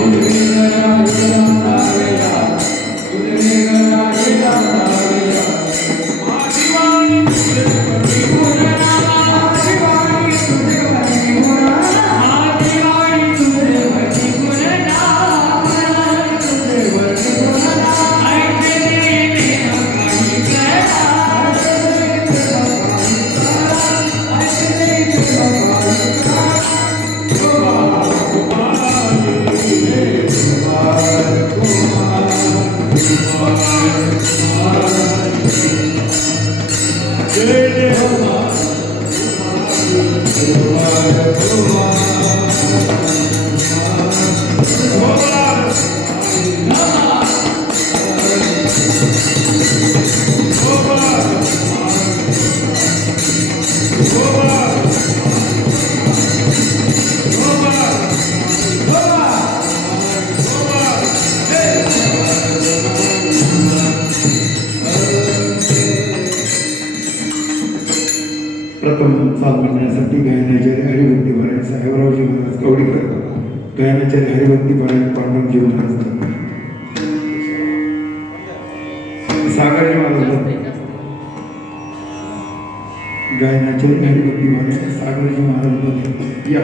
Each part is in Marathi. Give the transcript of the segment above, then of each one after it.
Udvigara साहेबरावजी महाराज कवडीकर गायनाचार्य हरिभक्ती पांडुरंग जीवन सागरजी महाराज गायनाचार्य हरिभक्ती महाराज सागरजी महाराज या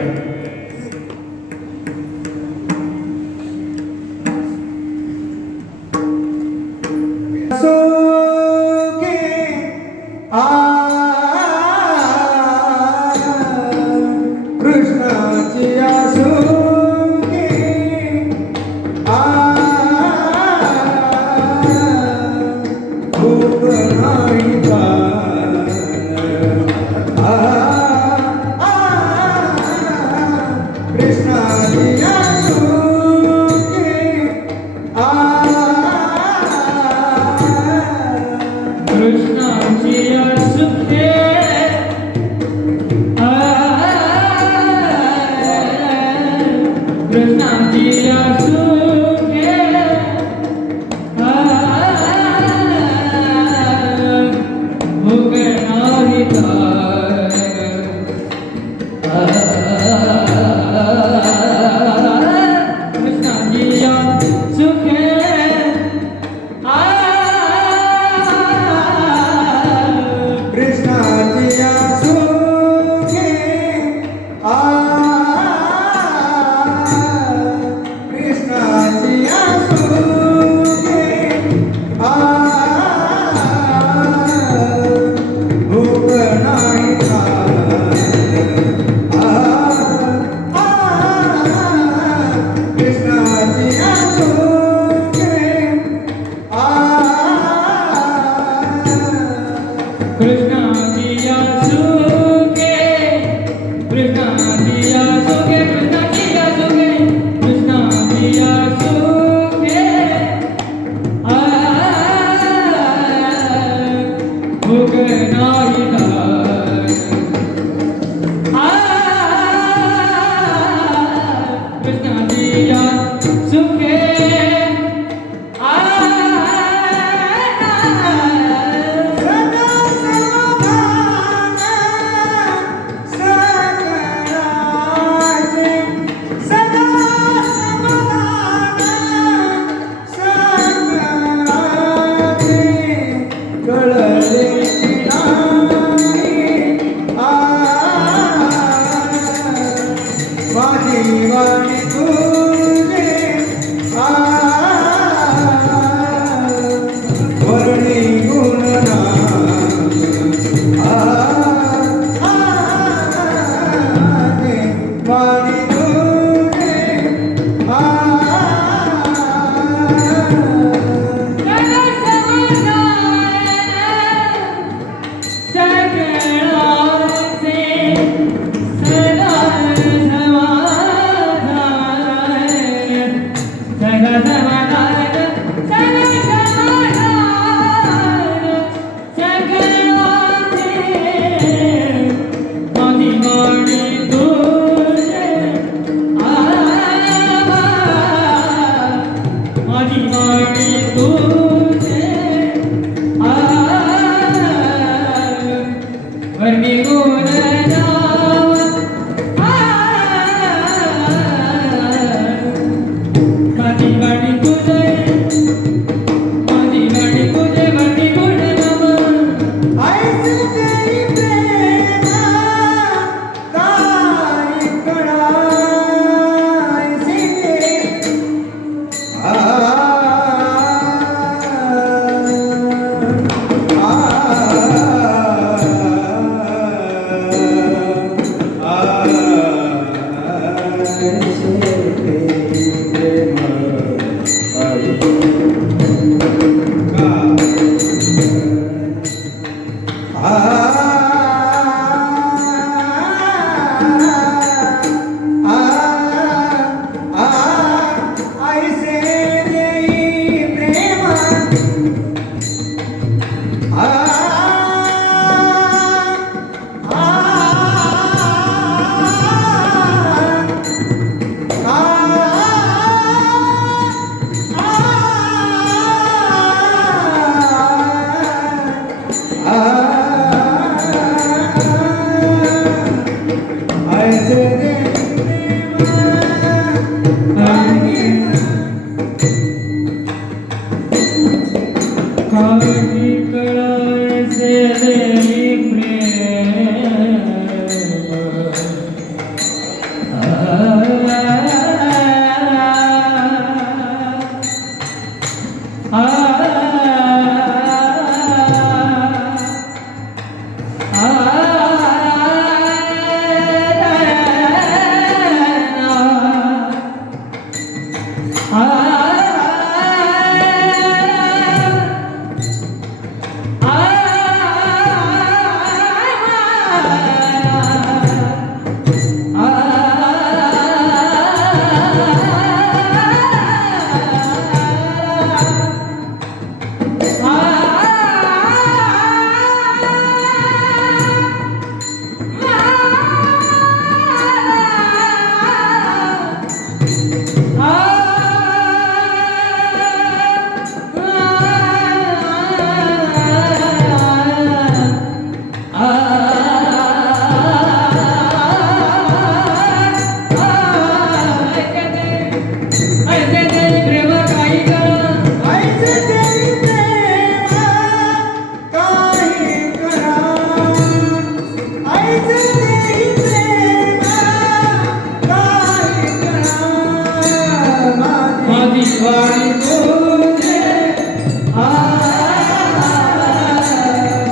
वाणी तुझे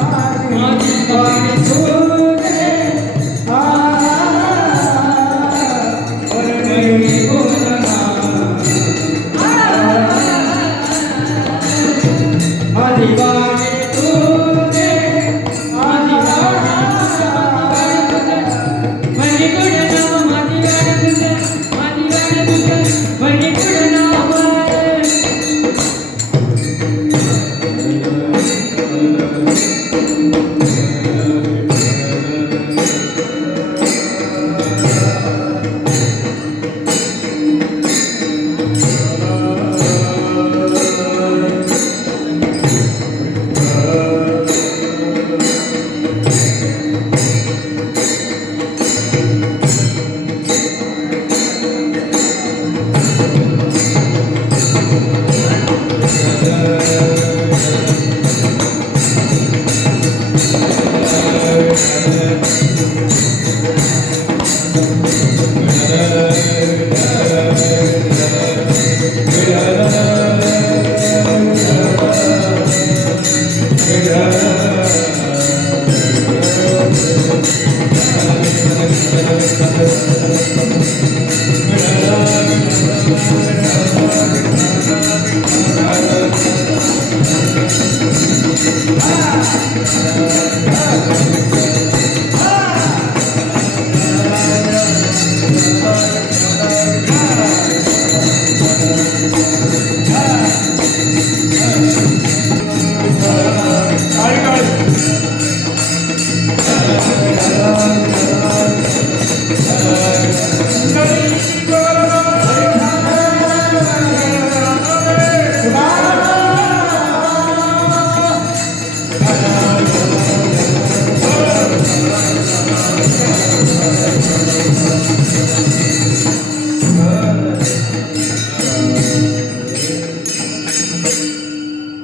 माझी वाणी तुझे परमेश्वरी बोलना माझी वाणी तुझे माझी वाणी माझी गुण नाम माझी वाणी तुझे माझी वाणी तुझे माझी गुण नाम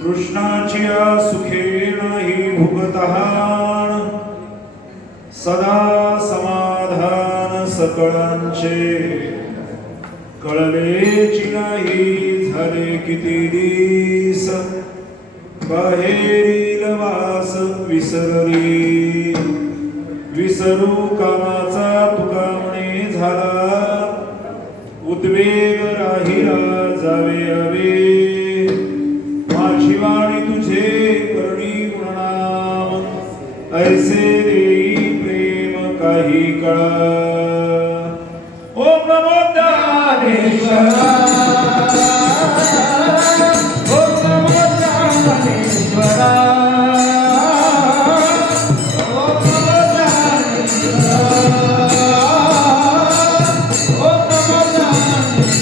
कृष्णाचिया सुखेन हि भुगतहान सदा समाधान सकळांचे कळलेची नाही झाले किती दिस बाहेरील वास विसरली विसरू कामाचा तुका म्हणे झाला उद्वेग राहिला जावे हवे माझी वाणी तुझे करणी गुणनाम ऐसे देई प्रेम काही कळा ओम नमो ज्ञानेश्वरा ओम नमो ज्ञानेश्वरा ओम नमो ज्ञानेश्वरा ओम नमो ज्ञानेश्वरा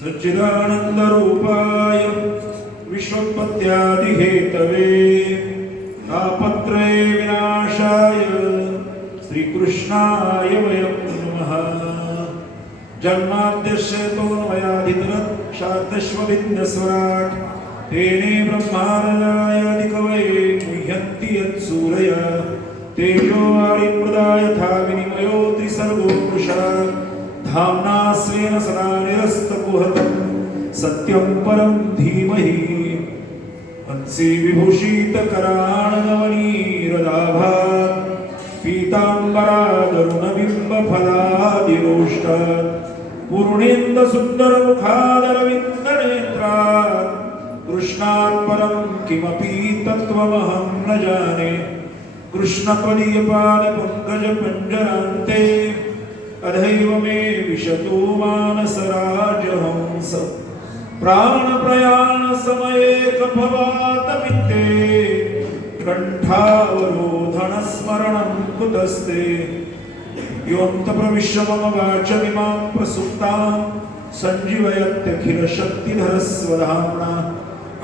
सच्चिदानंद रूपाय विश्वोत्पत्त्यादि हेतवे तापत्रय विनाशाय श्री कृष्णाय वयं नमः जन्माद्यस्य तोन्मयाधितरत् शार्दश्वभिन्नस्वराट् तेने ब्रह्मादयादिकवये मुह्यन्ति यत्सूरयः तेजो वारिमृदा यथा विनिमयो त्रिसर्गो पुरुषः धाम्ना स्वेन सदा निरस्तकुहकं सत्यं परं धीमहि हंसी विभूषितकराळनवनीरदाभात् पीताम्बरादरुणबिम्बफलादिरोष्टात् पूर्णेन्दुसुन्दरमुखादरविन्दनेत्रात् कृष्णात् परं किमपि तत्त्वमहं न जाने कृष्णपदीयपादपङ्कजपञ्जरान्ते अधैव मे विशतो मानसराजहंस प्राणप्रयाणसमये कफवातपित्ते कण्ठावरोधनस्मरणं कुतस्ते योऽन्तप्रविश्य मम वाचमिमां प्रसुप्तां सञ्जीवयत्यखिलशक्तिधरस्वधाम्ना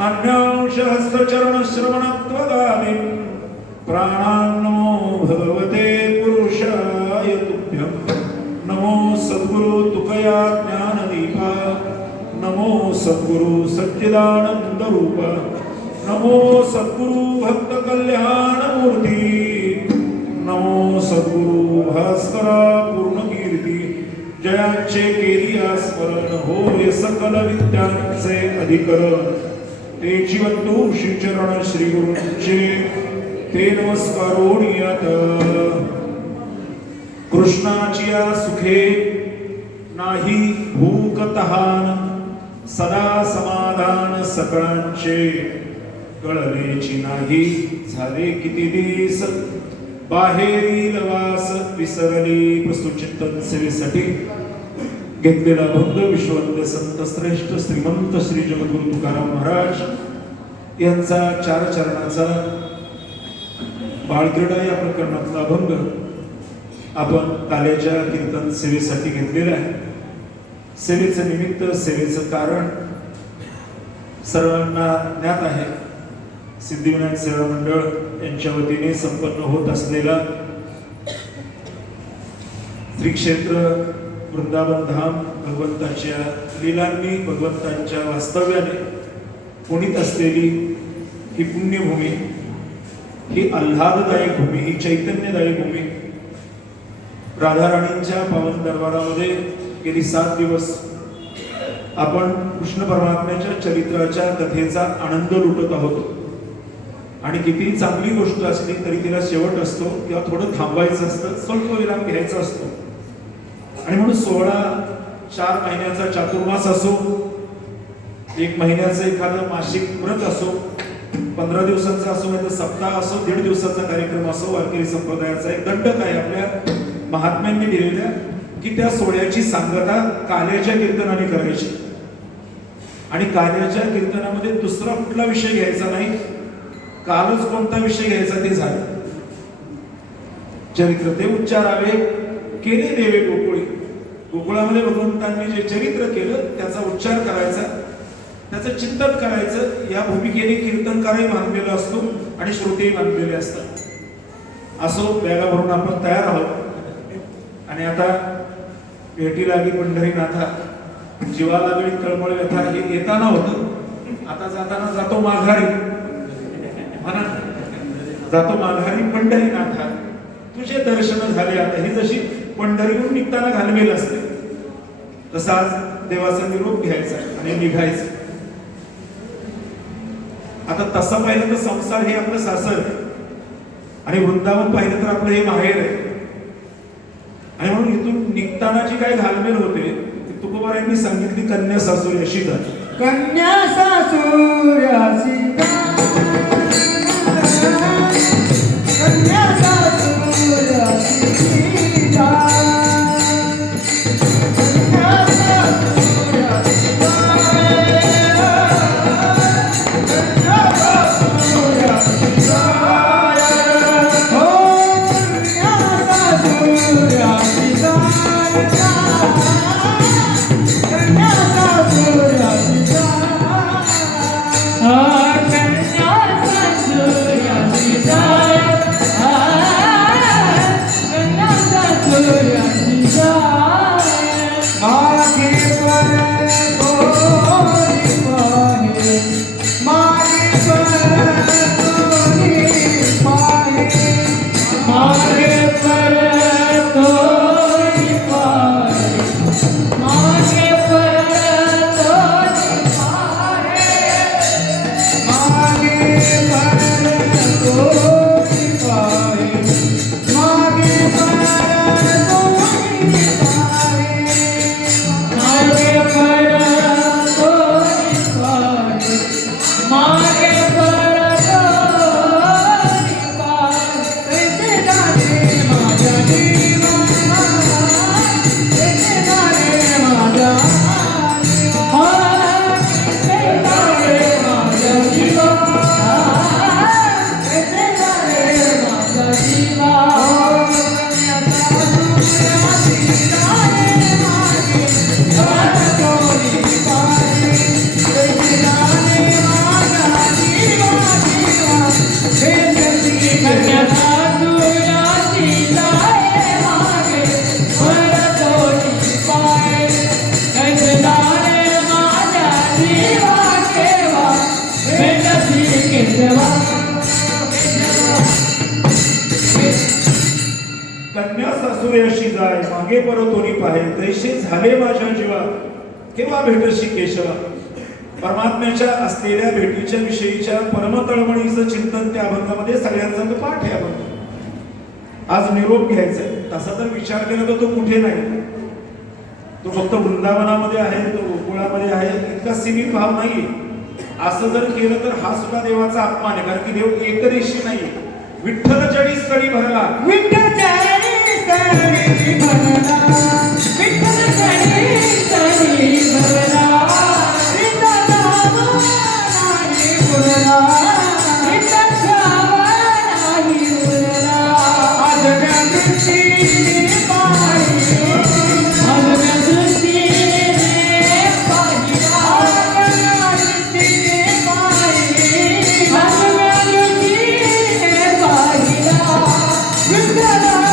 अन्यांशहस्तचरणश्रवणत्वगामिं प्राणान्नो भगवते पुरुषाय तुभ्यं नमो सद्गुरु तुकया ज्ञानदीपा नमो सद्गुरु सच्चिदानन्दरूप नमो सद्गुरु भक्तकल्याणमूर्ती नमो सद्गुरु भास्करा पूर्णकीर्ती जयांचे केलिया स्मरण होय सकल विद्यांचे अधिकरण ते जीवंतु श्रीचरण श्री गुरूंचे ते नमस्कारोनियत कृष्णाची या सुखे नाही भूक तहान सदा समाधान सकळांचे कळलेची नाही झाले किती दिस बाहेरील वास विसरली प्रस्तुचिंतन सेवेसाठी घेतलेला भक्त विश्ववंद्य संत श्रेष्ठ श्रीमंत श्री जगद्गुरु तुकाराम महाराज यांचा चार चरणाचा बाळक्रीडा या प्रकरणातला अभंग आपण काल्याच्या कीर्तन सेवेसाठी घेतलेला आहे. सेवेचं निमित्त सेवेचं कारण सर्वांना ज्ञात आहे. सिद्धिविनायक सेवा मंडळ यांच्या वतीने संपन्न होत असलेला श्री क्षेत्र वृंदावन धाम भगवंताच्या लीलांनी भगवंतांच्या वास्तव्याने पुणित असलेली ही पुण्यभूमी, ही आल्हाददायक भूमी, ही चैतन्यदायी भूमी राधाराणींच्या पावन दरबारामध्ये गेली 7 दिवस आपण कृष्ण परमात्म्याच्या चरित्राच्या कथेचा आनंद लुटत आहोत. आणि किती चांगली गोष्ट असली तरी तिला शेवट असतो किंवा थोडं थांबायचं असतं, स्वल्प विराम घ्यायचा असतो. आणि म्हणून 4 महिन्याचा चातुर्मास असो, 1 महिन्याचं एखादं मासिक व्रत असो, 15 दिवसांचा असो, नाही तर सप्ताह असो, 1.5 दिवसाचा कार्यक्रम असो, वारकरी संप्रदायाचा एक दंडक आहे आपल्या महात्म्यांनी दिलेल्या की त्या सोहळ्याची सांगता काल्याच्या कीर्तनाने करायची. आणि काल्याच्या कीर्तनामध्ये दुसरा कुठला विषय घ्यायचा नाही, कालच कोणता विषय घ्यायचा ते झालं. चरित्र ते उच्चारावे केले देवे गोकुळी. गोकुळामध्ये भगवंतांनी जे चरित्र केलं त्याचा उच्चार करायचा, त्याचं चिंतन करायचं. या भूमिकेने कीर्तनकारही बांधलेला असतो आणि श्रोतेही बांधलेले असतात. असो, बॅगा भरून आपण तयार आहोत. आणि आता भेटी लागी पंढरीनाथा, जीवाला वेळी तळमळ व्यथा. हे येताना होतं, आता जाताना जातो माघारी. म्हणा, जातो माघारी पंढरीनाथा, तुझे दर्शन झाले आता. ही जशी पंढरीहून निघताना घालमेल असते, तसाच देवाचा निरोप घ्यायचा आणि निघायचं. आता तसं पाहिलं तर संसार हे आपलं सासर आहे आणि वृंदावन पाहिलं तर आपलं हे माहेर आहे. आणि म्हणून इथून निघताना जी काही घालमेल होते ती तुकोबारायांनी सांगितली कन्या सासुरी अशी झाली. कन्या सासुरासी कन्या सासुरासी कन्या सासुरासी सूर्याशी जाय मागे परतोनी पाहे तैसे झाले माझ्या जीवा केव्हा भेटशी केशवा. परमात्म्याच्या असलेल्या भेटीच्या विषयीच्या परमतळमळीचं चिंतन त्या अभंगामध्ये सगळ्यांचा तो पाठ आहे. अभंग आज निरोप घ्यायचा आहे. तसा जर विचार केला तर तो कुठे नाही, तो फक्त वृंदावनामध्ये आहे, तो गोकुळामध्ये आहे, इतका सीमित भाव नाहीये. असं जर केलं तर हा सुद्धा देवाचा अपमान आहे, कारण की देव एकदेशी नाही. विठ्ठल जडी स्थळी भरला, विठ्ठल जडी स्थळी भरला, विठ्ठल जडी स्थळी भरला, विठ्ठल नाही उरला, विठ्ठल नाही उरला. आजच्या दृष्टीने पाहिला, आजच्या दृष्टीने पाहिला, आजच्या दृष्टीने पाहिला, आजच्या दृष्टीने पाहिला. विठ्ठलाची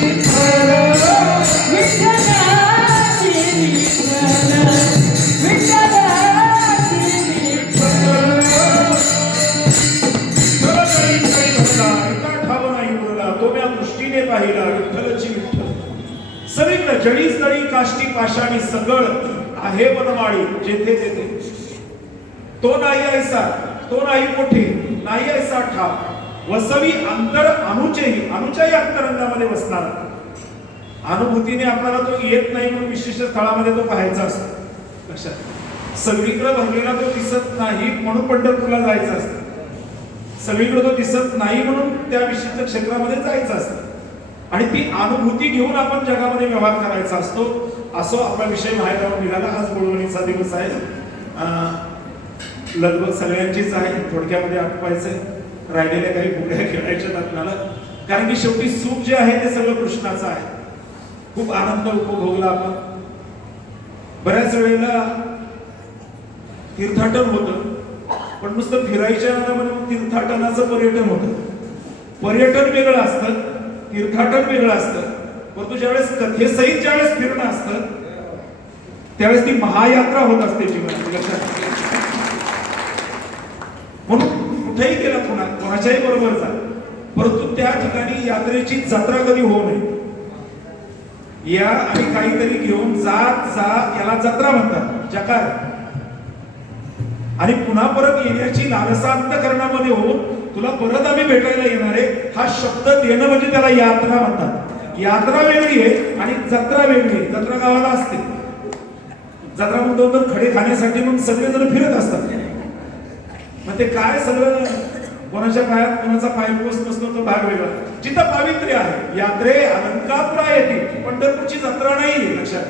विठ्ठल, विठ्ठलाची विठ्ठल, विठ्ठलाची विठ्ठल, विठ्ठलाची विठ्ठल. ठाव नाही उरला, तो त्या दृष्टीने पाहिला विठ्ठलची विठ्ठल. सगळीकडे जडी स्थळी काष्टी पाषाणी सगळ आहे वनमाळी जेथे तेथे. तो नाही ऐसा, तो नाही कोठे, नाही ऐसा ठाव वसवी अंतर अनुचेही, अनुच्याही अंतरंगामध्ये बसणार. अनुभूतीने आपल्याला तो येत नाही म्हणून विशिष्ट स्थळामध्ये तो पाहायचा असतो. लक्षात, सगळीकडे भरलेला तो दिसत नाही म्हणून पंढरपूरला जायचं असतं. सगळीकडे तो दिसत नाही म्हणून त्या विशिष्ट क्षेत्रामध्ये जायचं असतं. आणि ती अनुभूती घेऊन आपण जगामध्ये व्यवहार करायचा असतो. असो आपला विषय माहिती निघाला. आज बोलवणीचा दिवस आहे, लगभग सगळ्यांचीच आहे. थोडक्यामध्ये आटपायचंय, राहिलेल्या काही फुगड्या खेळायच्या आपल्याला, कारण की शेवटी सुख जे आहे ते सगळं कृष्णाचं आहे. खूप आनंद उपभोगला आपण. बऱ्याच वेळेला तीर्थाटन होतं, पण नुसतं फिरायच्या नादामध्ये तीर्थाटनाचं पर्यटन होतं. पर्यटन वेगळं असतं, तीर्थाटन वेगळं असतं. परंतु ज्यावेळेस कथेसहित ज्यावेळेस फिरणं असतं त्यावेळेस ती महायात्रा होत असते जीवनात. लक्षात, म्हणून कुठेही गेला कोणाच्याही बरोबर जा, परंतु त्या ठिकाणी यात्रेची जत्रा कधी होऊ नये. या आणि काहीतरी घेऊन जात जा याला जत्रा म्हणतात, जकार. आणि पुन्हा परत येण्याची लालसा अंतःकरणामध्ये होऊन तुला परत आम्ही भेटायला येणार आहे हा शब्द देणं म्हणजे त्याला यात्रा म्हणतात. यात्रा वेगळी आहे आणि जत्रा वेगळी आहे. जत्रा गावाला असते, जत्रा म्हणतो खडे खाण्यासाठी मग सगळेजण फिरत असतात. मग ते काय सगळं कोणाच्या पायात कोणाचा पायपोस नसतो तो भाग वेगळा. जिथं पावित्र्य आहे, यात्रे अलंकापुरा येते. पंढरपूरची जत्रा नाही, लक्षात,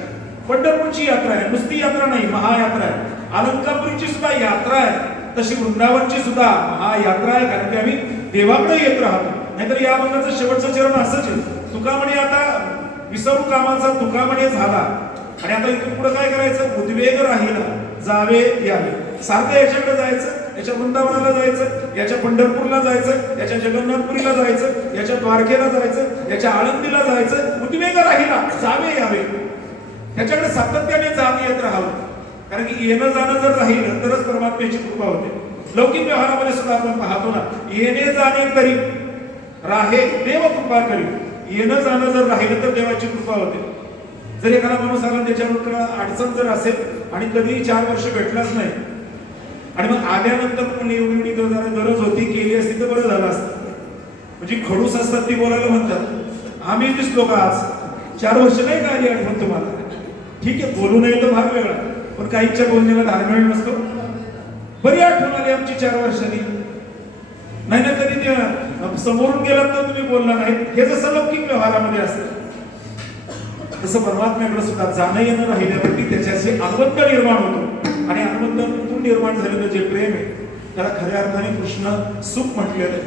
पंढरपूरची यात्रा आहे, नुसती यात्रा नाही, महायात्रा आहे. अलंकापुरीची सुद्धा यात्रा आहे, तशी वृंदावनची सुद्धा महायात्रा आहे. कारण की आम्ही देवाकडे येत राहतो. नाहीतर या मंगळाचं शेवटचं चरण असंच आहे, तुका म्हणे आता विसरू कामाचा तुका म्हणे झाला. आणि आता इथून पुढे काय करायचं, उद्वेग राहिला जावे यावे. सारखं याच्याकडे जायचं, याच्या वृंदावनाला जायचं, याच्या पंढरपूरला जायचं, याच्या जगन्नाथपुरीला जायचं, याच्या द्वारकेला जायचं, याच्या आळंदीला जायचं. उद्वेग राहिला जावे यावे. त्याच्याकडे सातत्याने जात येत राहावं. कारण की येणं जाणं जर राहिलं तरच परमात्म्याची कृपा होते. लौकिक व्यवहारामध्ये सुद्धा आपण पाहतो ना, येणे जाणे करी राहे देव कृपा करी. येणं जाणं जर राहिलं तर देवाची कृपा होते. जर एखादा माणूस आला त्याच्यावर अडचण जर असेल आणि कधी 4 वर्ष भेटलाच नाही आणि मग आल्यानंतर पण एवढी जरा गरज होती केली असती तर बरं झालं असतं. म्हणजे खडूस असतात ती बोलायला म्हणतात, आम्ही दिसलो का आज 4 वर्ष नाही का आली आठवण तुम्हाला. ठीक आहे, बोलू नये तर भाग वेगळा, पण काहीच्या बोलण्याला धारमेळ नसतो. बरी आठवण आली आमची 4 वर्षांनी. नाही ना कधी ते समोरून गेलात तर तुम्ही बोलला नाही. हे जसं लौकिक व्यवहारामध्ये असतं तसं परमात्म्याकडे सुद्धा जाणं येणं राहिल्यावरती त्याच्याशी अनुबंध निर्माण होतो. आणि अनुबंधातून निर्माण झालेलं जे प्रेम आहे त्याला खऱ्या अर्थाने कृष्ण सुख म्हटलेलं आहे.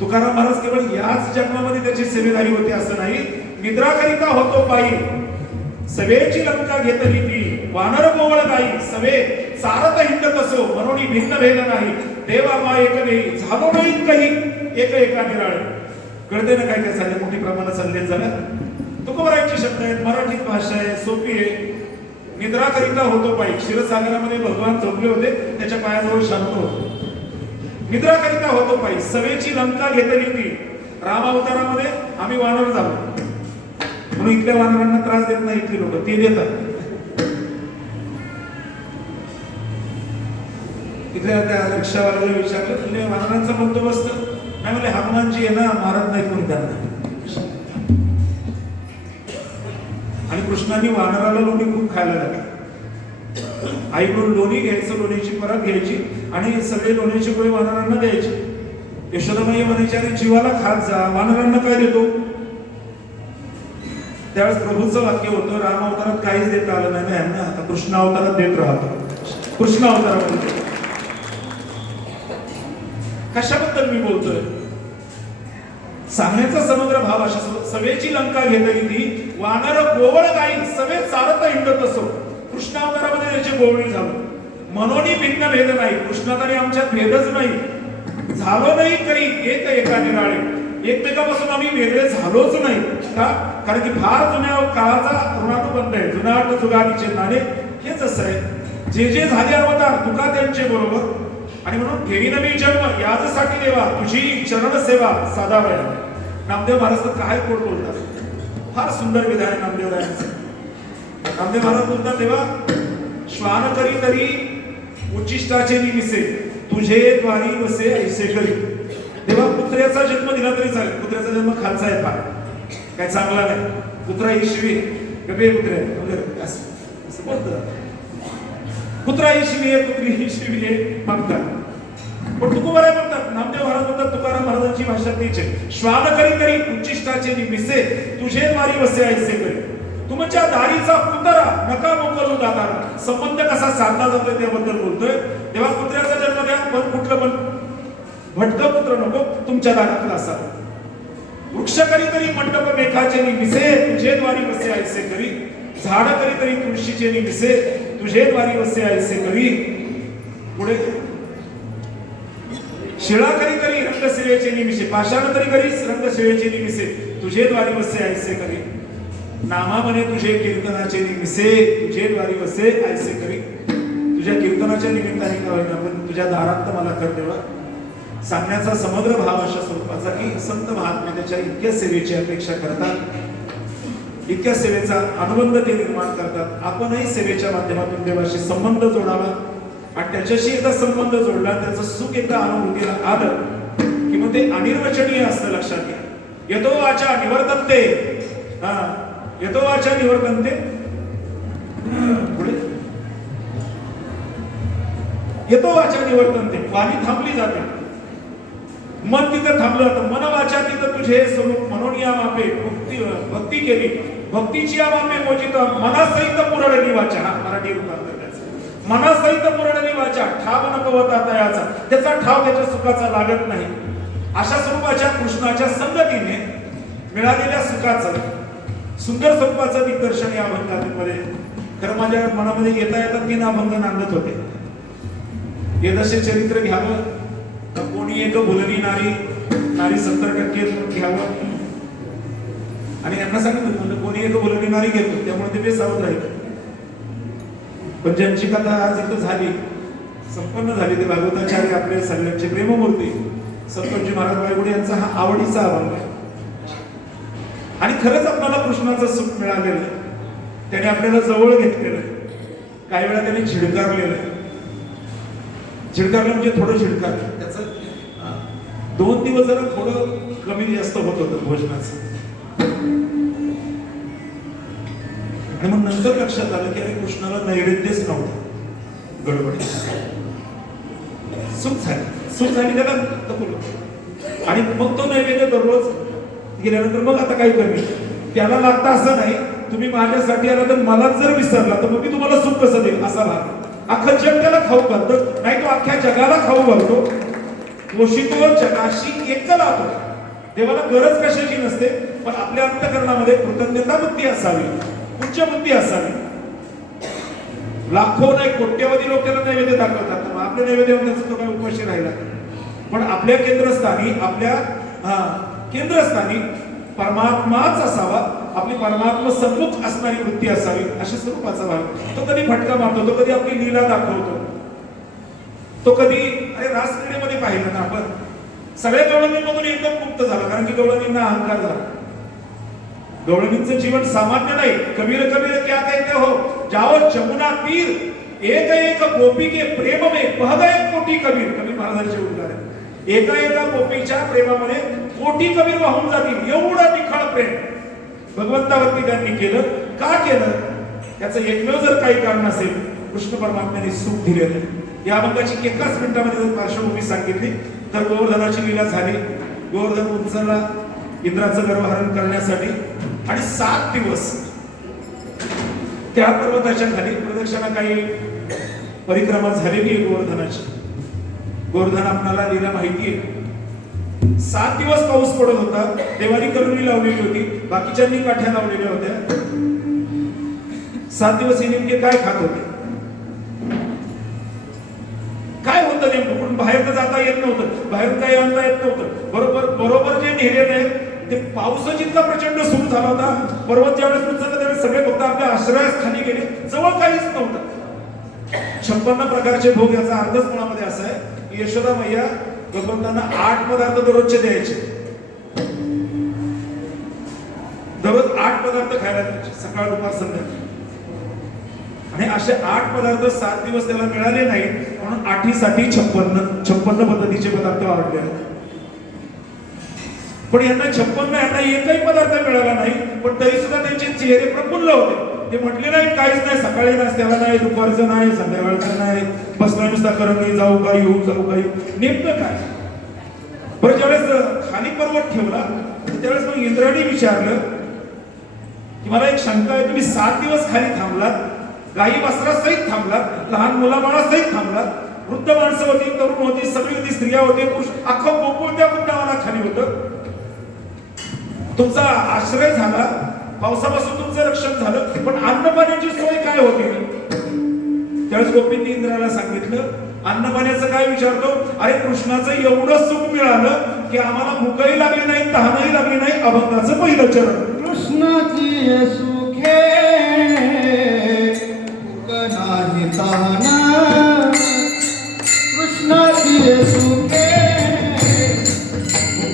तुकाराम महाराज केवळ याच जन्मामध्ये त्याची सेवेदारी होते असं नाही, मित्राकरिता होतो पायी सवेची लंका घेतली ती वानर गोवळ गाई सवे सारत हिंडत असो मनोनी भिन्न भेद नाही देवा मा एक नाही झालो नाही काही एक एका निराळे. कळते ना काय काय झालं, मोठी प्रमाणात संदेश झाला. तुकोबारायांचे शब्द आहेत, मराठीत भाषा आहे, सोपी आहे. निद्रा करिता होतो पायी. क्षीरसागरामध्ये भगवान झोपले होते, त्याच्या पायाजवळ शांत होतो. निद्रा करिता होतो पायी सवेची लंका घेतली ती. रामावतारामध्ये आम्ही वानर झालो म्हणून इथल्या वानरांना त्रास देत नाही इथली लोक, ते देतात. इथल्या त्या रिक्षावाल्याला विचारलं तुझ्या वानरांचा बंदोबस्त नाही म्हणले हनुमानजी आहे ना मारत नाही कोणी त्यांना. आणि कृष्णाने वानराला लोणी खूप खायला लागली. आईकडून लोणी घ्यायचं, लोणीची परत घ्यायची आणि सगळे लोणीचे गोळे वानरांना द्यायचे. यशोदामाई म्हणायची अरे जीवाला खात जा, वानरांना काय देतो. त्यावेळेस प्रभूचं वाक्य होतं राम अवतारात काहीच देता आलं नाही ना यांना, आता कृष्ण अवतारात देत राहतो. कृष्ण अवतारामध्ये कशाबद्दल मी बोलतोय सांगण्याचा समग्र भाव अशा सवेची लंका घेतली ती वानर गोवळ गाई सवे चारत हिंडत असो. कृष्ण अवतारामध्ये त्याचे गोवणी झालं. मनोनी भिन्न भेद नाही, कृष्णात आणि आमच्यात भेदच नाही. झालो नाही काही एक एका निराळे, एकमेकापासून आम्ही वेगळे झालोच नाही का, कारण की फार जुन्या काळाचा ऋणानुबंध आहे. जुनाट जुगारीचे नाणे हेच असं आहे. जे जे झाले अवतार तुका त्यांचे बरोबर, आणि म्हणून घेईन मी जन्म याचसाठी देवा तुझी चरण सेवा साधावया. नामदेव महाराज तर काय कोण बोलतात, फार सुंदर विधान आहे नामदेव रायांचं. नामदेव महाराज बोलतात तेव्हा श्वान करी तरी उच्चिष्टाचे निमिसे तुझे द्वारी वसे ऐसे करी. तेव्हा पुत्र्याचा जन्म दिला तरी चालेल, पुत्र्याचा जन्म खालचा आहे फार काय चांगला नाही. पुत्रा ही शिवी गबे पुत्रे वगैरे असं बोलतात. पुत्रा ही शिवी आहे, पुत्री ही शिवी आहे म्हणतात. पण तुकोबाराय म्हणतात, नामदेव महाराज म्हणतात तुकाराम महाराजांची भाषा तीच आहे. श्वान करी तरी उच्चिष्टाचे निमिसे तुझे द्वारी वसे ऐसे करी. तुमच्या दारीचा पुतरा नका मोकलू दातारा. संबंध कसा साधला जातोय त्याबद्दल बोलतोय. तेव्हा पुत्र्याचा जन्म द्या, पण कुठलं पण भटकं पुत्र नको, तुमच्या दारातला असा. वृक्ष करी तरी मंडप मेघाचे निमिसे तुझे द्वारी वसे ऐसे करी. झाड करी तरी तुळशीचे निमिसे तुझे द्वारी वसे ऐसे करी. पुढे शिळा करी तरी रंगसेवेचे निमिषे, पाषाण तरी करी रंगसेवेचे निमिषे तुझे द्वारी वसे ऐसे करी. नामा म्हणे तुझे कीर्तनाचे निमिषे तुझे द्वारी वसे ऐसे करी. तुझ्या कीर्तनाच्या निमित्ताने का होईना पण तुझ्या दारात मला कर देवा. सांगण्याचा समग्र भाव अशा स्वरूपाचा की संत महात्मे त्याच्या इतक्या सेवेची अपेक्षा करतात, इतक्या सेवेचा अनुबंध ते निर्माण करतात. आपणही सेवेच्या माध्यमातून देवाशी संबंध जोडावा आणि त्याच्याशी एकदा संबंध जोडला, त्याचं सुख एकदा अनुभूतीला आलं की मग ते अनिर्वचनीय असतं. लक्षात घ्या. येतो वाचा निवर्तन्ते, येतो वाचा निवर्तन्ते. पुढे येतो वाचा निवर्तन्ते, वाणी थांबली जाते, मन तिथं थांबलं जातं. मन वाचा तिथं तुझे स्वरूप म्हणून या मापे भक्ती केली, भक्तीची या मापे मोजित मनासहित पुरडली वाचा. हा मराठी रूपांतर मनासहित पुरडली वाचा, ठाव न पवता तयाचा, त्याचा ठाव त्याच्या सुखाचा लागत नाही. अशा स्वरूपाच्या कृष्णाच्या संगतीने मिळालेल्या सुखाचं सुंदर स्वरूपाचं दिग्दर्शन या अभंगामध्ये खरं माझ्या मनामध्ये येता येता 3 अभंग नांदत होते. येदशे चरित्र घ्यावं तर कोणी एक भुलनी नारी, नारी 70% घ्यावं. आणि यांना सांगितलं म्हणजे कोणी एक भुलनी नारी घेतो, त्यामुळे ते बेसावध राहील. पण ज्यांची कथा आज इथं झाली, संपन्न झाली, ते भागवताचार्य आपले सगळ्यांचे प्रेममूर्ती संतोषजी महाराज वायगुडे यांचा हा आवडीचा अभंग आहे. आणि खरंच आपल्याला कृष्णाचं सुख मिळालेलं आहे. त्याने आपल्याला जवळ घेतलेलं आहे. काही वेळा त्याने झिडकारलेलं आहे. झिडकारलं म्हणजे थोडं झिडकारलं, त्याचं 2 दिवस जरा थोडं कमी जास्त होत होतं भोजनाचं. आणि मग नंतर लक्षात आलं की अरे कृष्णाला नैवेद्यच नव्हतं, गडबड. सुख झाली त्याला तपुलं. आणि मग तो नैवेद्य दररोज गेल्यानंतर मग आता काही कमी त्याला लागतं असं नाही. तुम्ही माझ्यासाठी आला तर मलाच जर विसरला तर मग मी तुम्हाला सुख कसं देईल असा भाग. अख्खं जग त्याला खाऊ घालतं, नाही तो अख्ख्या जगाला खाऊ घालतो. पोषितो जगाशी एकला होतो. देवाला गरज कशाची नसते, पण आपल्या अंतःकरणामध्ये कृतज्ञता बुद्धी असावी, उच्च बुद्धी असावी. लाखो नाही कोट्यवधी लोक त्याला नैवेद्य दाखवतात, मग आपल्या नैवेद्यामध्ये तो काय उपाशी राहिला. पण आपल्या केंद्रस्थानी, आपल्या केंद्रस्थानी परमात्माच असावा, आपली परमात्मा सम्मुख असणारी वृत्ती असावी, अशा स्वरूपाचा भाव. तो कधी फटका मारतो, तो कधी आपली लीला दाखवतो, तो कधी अरे रासक्रीडेमध्ये पाहिलं ना आपण, सगळ्या गवळणींमधून एकदम मुक्त झाला, कारण की गवळणींना अहंकार झाला. गवळणींचं जीवन सामान्य नाही. कबीर कबीर क्या कहते हो, जाओ जमुना तीर, एक एक गोपी के प्रेम में बह गए कोटी कबीर. कबीर महाराजांचे उद्गार आहे. एका एका गोपीच्या प्रेमामध्ये कोटी कबीर वाहून जातील, एवढं निखळ प्रेम भगवंतावरती त्यांनी केलं. का केलं? त्याचं एकमेव जर काही कारण असेल, कृष्ण परमात्म्याने सुख दिलेलं. या अभंगाची एकाच मिनिटामध्ये जर पार्श्वभूमी सांगितली तर गोवर्धनाची लीला झाली. गोवर्धन उंचला इंद्राचं गर्वहरण करण्यासाठी आणि 7 दिवस त्या पर्वताच्या खाली प्रदक्षिणा काही परिक्रमा झालेली आहे गोवर्धनाची. गोवर्धन आपल्याला लीला माहिती आहे. 7 दिवस पाऊस पडत होता, देवानी करुणी लावलेली होती, बाकीच्यांनी काठ्या लावलेल्या होत्या. 7 दिवस हे नेमके काय खात होते, काय होतं नेमकं? पण बाहेर तर जाता येत नव्हतं, बाहेर काही आणता येत नव्हतं. बरोबर जे नेहरे ते पाऊसच इतका प्रचंड सुरू झाला होता. पर्वत ज्यावेळेस उंचला त्यावेळेस सगळे फक्त आपल्या आश्रयास्थानी गेले, जवळ काहीच नव्हतं. 56 प्रकारचे भोग. याचा अर्थच मुळामध्ये असा आहे की यशोदा मैया भगवंतांना 8 पदार्थ दररोजचे द्यायचे. दररोज 8 पदार्थ खायला द्यायचे, सकाळ दुपार संध्याकाळ. आणि असे 8 पदार्थ 7 दिवस त्याला मिळाले नाहीत, म्हणून 8साठी 56 पद्धतीचे पदार्थ वाढले आहेत. पण यांना 56 यांना एकही पदार्थ मिळाला नाही, पण तरी सुद्धा त्यांचे चेहरे प्रफुल्ल होते. ते म्हटले नाही काहीच नाही, सकाळी नाश्त्याला नाही, दुपारचं नाही, संध्याकाळचं नाही, बसला नुसता करंगी जाऊ का येऊ जाऊ का येऊ. नेमकं काय? बरं, ज्यावेळेस खाली पर्वत ठेवला त्यावेळेस मग इंद्राने विचारलं की मला एक शंका आहे, तुम्ही 7 दिवस खाली थांबलात, गायी वस्त्रासहित थांबलात, लहान मुलाबाळासहित थांबलात, वृद्ध माणसं होती, तरुण होती, सगळी होती, स्त्रिया होते, पुरुष, अख्खं गोकुळ त्या वृंदावनात खाली होतं. तुमचा आश्रय झाला, पावसापासून तुमचं रक्षण झालं, पण अन्न पाण्याची सोय काय होती? त्यावेळेस गोपींनी इंद्राला सांगितलं. अन्न पाण्याचं काय विचारतो? अरे कृष्णाचं एवढं सुख मिळालं की आम्हाला भूकही लागली नाही, तहानही लागली नाही. अभंगाचं पहिलं चरण. कृष्णाची सुखे भूक नाही तहान, कृष्णाची सुखे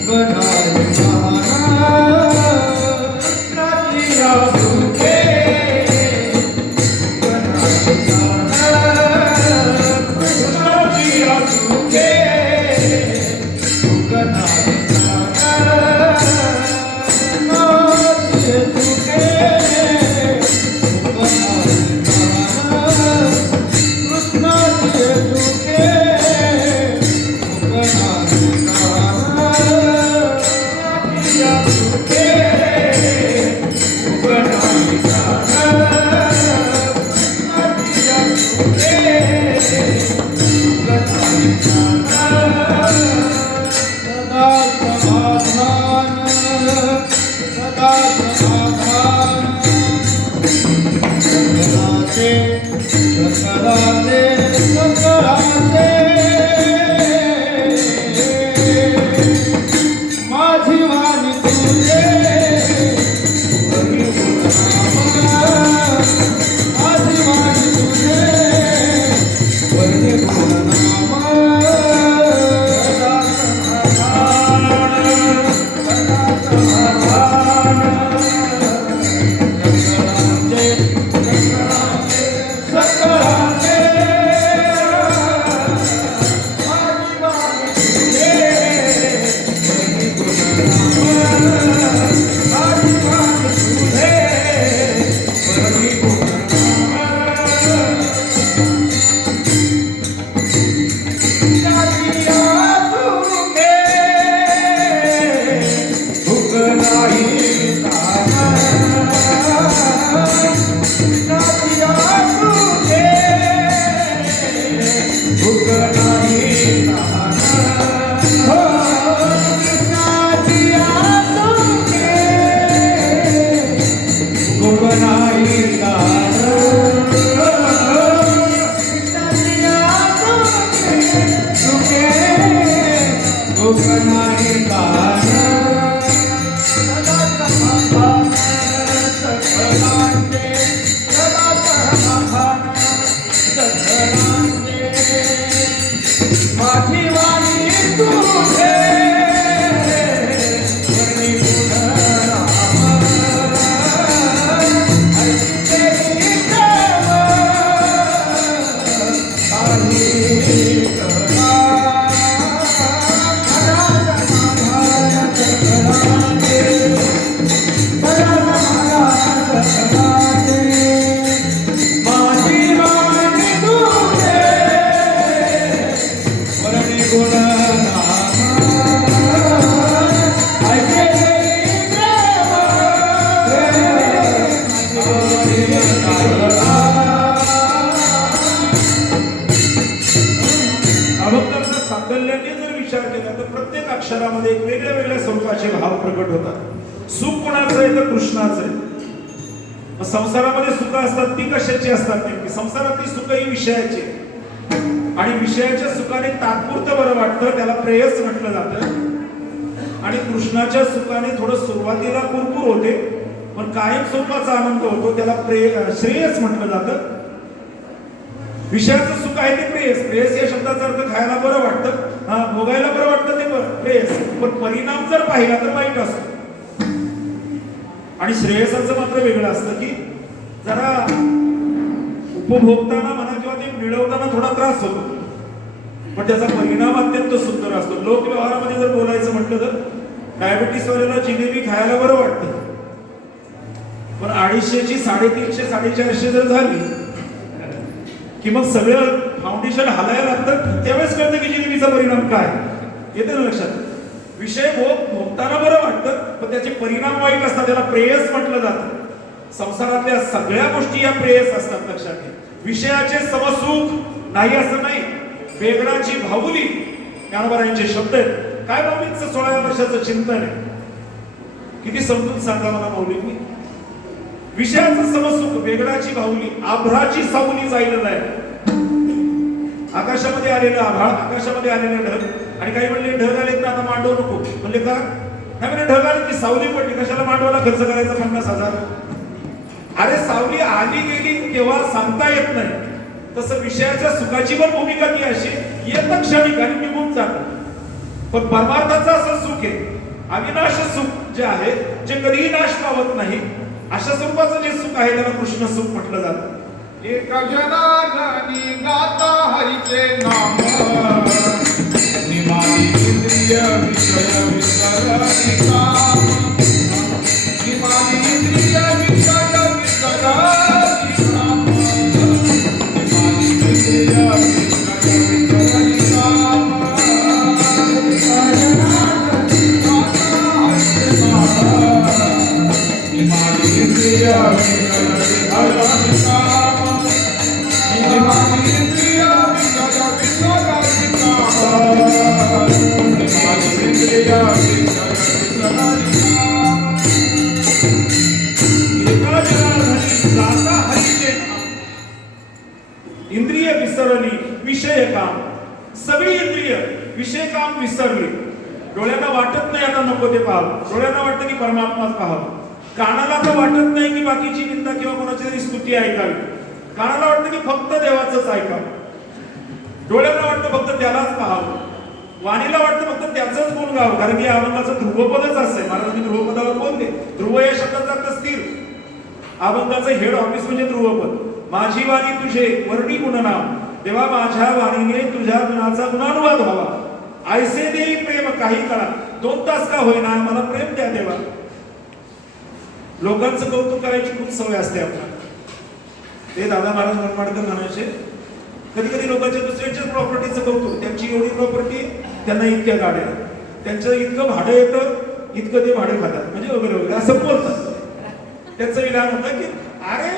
भूक नाही तहान, नाही अक्षरामध्ये एक वेगळ्या वेगळ्या स्वरूपाचे भाव प्रकट होतात. सुख कोणाचं आहे तर कृष्णाचं आहे. मग संसारामध्ये सुख असतात ती कशाची असतात नेमकी? संसारातली सुख ही विषयाची आहे. आणि विषयाच्या सुखाने तात्पुरतं बरं वाटतं, त्याला प्रेयस म्हटलं जातं. आणि कृष्णाच्या सुखाने थोडं सुरुवातीला कुरकुर होते, पण कायम स्वरूपाचा आनंद होतो, त्याला श्रेयस म्हटलं जातं. विषयाचं सुख आहे ते प्रेयस. प्रेयस या शब्दाचा अर्थ खायला बरं वाटतं, भोगायला बरं वाटतं ते प्रेयस. पण परिणाम जर पाहिला तर वाईट असतो. आणि श्रेयसाचं मात्र वेगळं असतं की जरा उपभोगताना म्हणा किंवा ते मिळवताना थोडा त्रास होतो, पण त्याचा परिणाम अत्यंत सुंदर असतो. लोक व्यवहारामध्ये जर बोलायचं म्हटलं तर डायबिटीस वाल्याला जिलेबी खायला बरं वाटतं, पण 250ची 350 450 जर झाली की मग सगळं फाउंडेशन हलायला लागतं. त्यावेळेस कळतं की जिलेबीचा परिणाम काय येते ना लक्षात. विषय भोगताना बरं वाटतं, पण त्याचे परिणाम वाईट असतात, त्याला प्रेयस म्हटलं जातं. संसारातल्या सगळ्या गोष्टी या प्रेयस असतात, लक्षात घ्या. विषयाचे समसुख नाही असं नाही. वेगळाची भाऊली ज्ञानोबा शब्द आहेत. काय माऊलींचं 16व्या वर्षाचं चिंतन आहे, किती समजून सांगा मला माऊलींनी. विषयाचं समसुख, वेगळाची भाऊली, आभ्राची सावली जाईल नाही. आकाशामध्ये आलेलं आभाळ, आकाशामध्ये आलेले ढग. आणि काही म्हणले ढग आले तर आता मांडव नको. म्हणले का? नाही म्हणजे ढग आले की सावली पडली, कशाला मांडवाला खर्च करायचा 50,000? अरे सावली आली गेली तेव्हा सांगता येत नाही. तसं विषयाच्या सुखाची पण भूमिका ती अशी येतं क्षणिक आणि निघून जातं. पण परमार्थाचं असं सुख आहे, अविनाश सुख जे आहे, जे कधीही नाश पावत नाही, अशा स्वरूपाचं जे सुख आहे त्याला कृष्ण सुख म्हटलं जातं. एक जनार्दनी गाता हरीचे नाम, निमानी इंद्रिय विषय विसरणी काम, निमानी इंद्रिय विषय विसरणी काम, निमानी इंद्रिय विषय विसरणी काम. निमानी इंद्रिय विषय विसरणी काम, निमानी इंद्रिय विषय विसरणी काम, निमानी इंद्रिय विषय विसरणी काम. एका जनार्दनी गाता हरीचे नाम, इंद्रिय विसरली विषय काम. सगळी इंद्रिय विषय काम विसरली. डोळ्यांना वाटत नाही आता नको ते पाहावं, डोळ्यांना वाटतं की परमात्माच पाहावं. कानाला तर वाटत नाही की बाकीची निंदा किंवा कोणाची तरी स्तुती ऐकावी. कानाला वाटतं की फक्त देवाचंच ऐकावं. डोळ्यांना वाटतं फक्त त्यालाच पाहावं. वाणीला वाटतं फक्त त्याचंच गुण गावं, कारण की अभंगाचं ध्रुवपदच असं. महाराजांनी ध्रुवपदावर बोलले. ध्रुव या शब्दाचा अर्थ स्थिर. अभंगाचं हेड ऑफिस म्हणजे ध्रुवपद. माझी वाणी तुझे वर्णी गुणनाम, तेव्हा माझ्या वाणीने तुझ्या गुणाचा गुणानुवाद व्हावा. ऐसे देई प्रेम काही काळा, 2 तास का होईना मला प्रेम द्या देवा. लोकांचं कौतुक करायची खूप सवय असते आपल्याला. ते दादा महाराज मनमाडकर म्हणायचे, कधी कधी लोकांच्या दुसऱ्याच्याच प्रॉपर्टीचं कौतुक. त्यांची एवढी प्रॉपर्टी, त्यांना इतक्या गाड्या, त्यांचं इतकं भाडं येतं, इतकं ते भाडे खातात, म्हणजे वगैरे वगैरे असं बोलतात. त्यांचं विधान होतं की अरे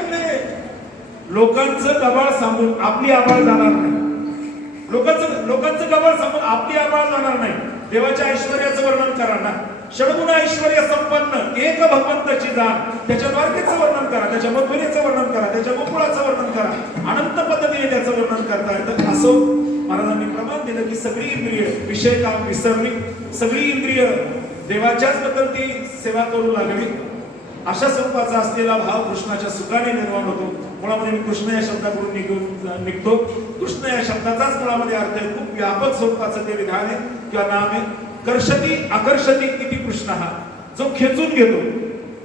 लोकांचं गबाळ सांगून आपली आबाळ जाणार नाही. लोकांचं गबाळ सांगून आपली आबाळ जाणार नाही. देवाच्या ऐश्वर्याचं वर्णन करा ना. षडगुण ऐश्वर्य संपन्न एक भगवंताची जाण, त्याच्या द्वारकेचं वर्णन करा, त्याच्या मधुरेचं वर्णन करा, त्याच्या गोकुळाचं वर्णन करा, अनंत पद्धतीने त्याचं वर्णन करता येतं. असं महाराजांनी प्रमाण दिलं की सगळी इंद्रिय विषय काम विसरली, सगळी इंद्रिय देवाच्याच बद्दल ती सेवा करू लागली. अशा स्वरूपाचा असलेला भाव कृष्णाच्या सुखाने निर्माण होतो. मुळामध्ये मी कृष्ण या शब्दाकडून निघतो. कृष्ण या शब्दाचाच मुळामध्ये अर्थ आहे, खूप व्यापक स्वरूपाचं ते विधान आहे किंवा नाम आहे. कर्षती आकर्षती किती कृष्ण हा, जो खेचून घेतो.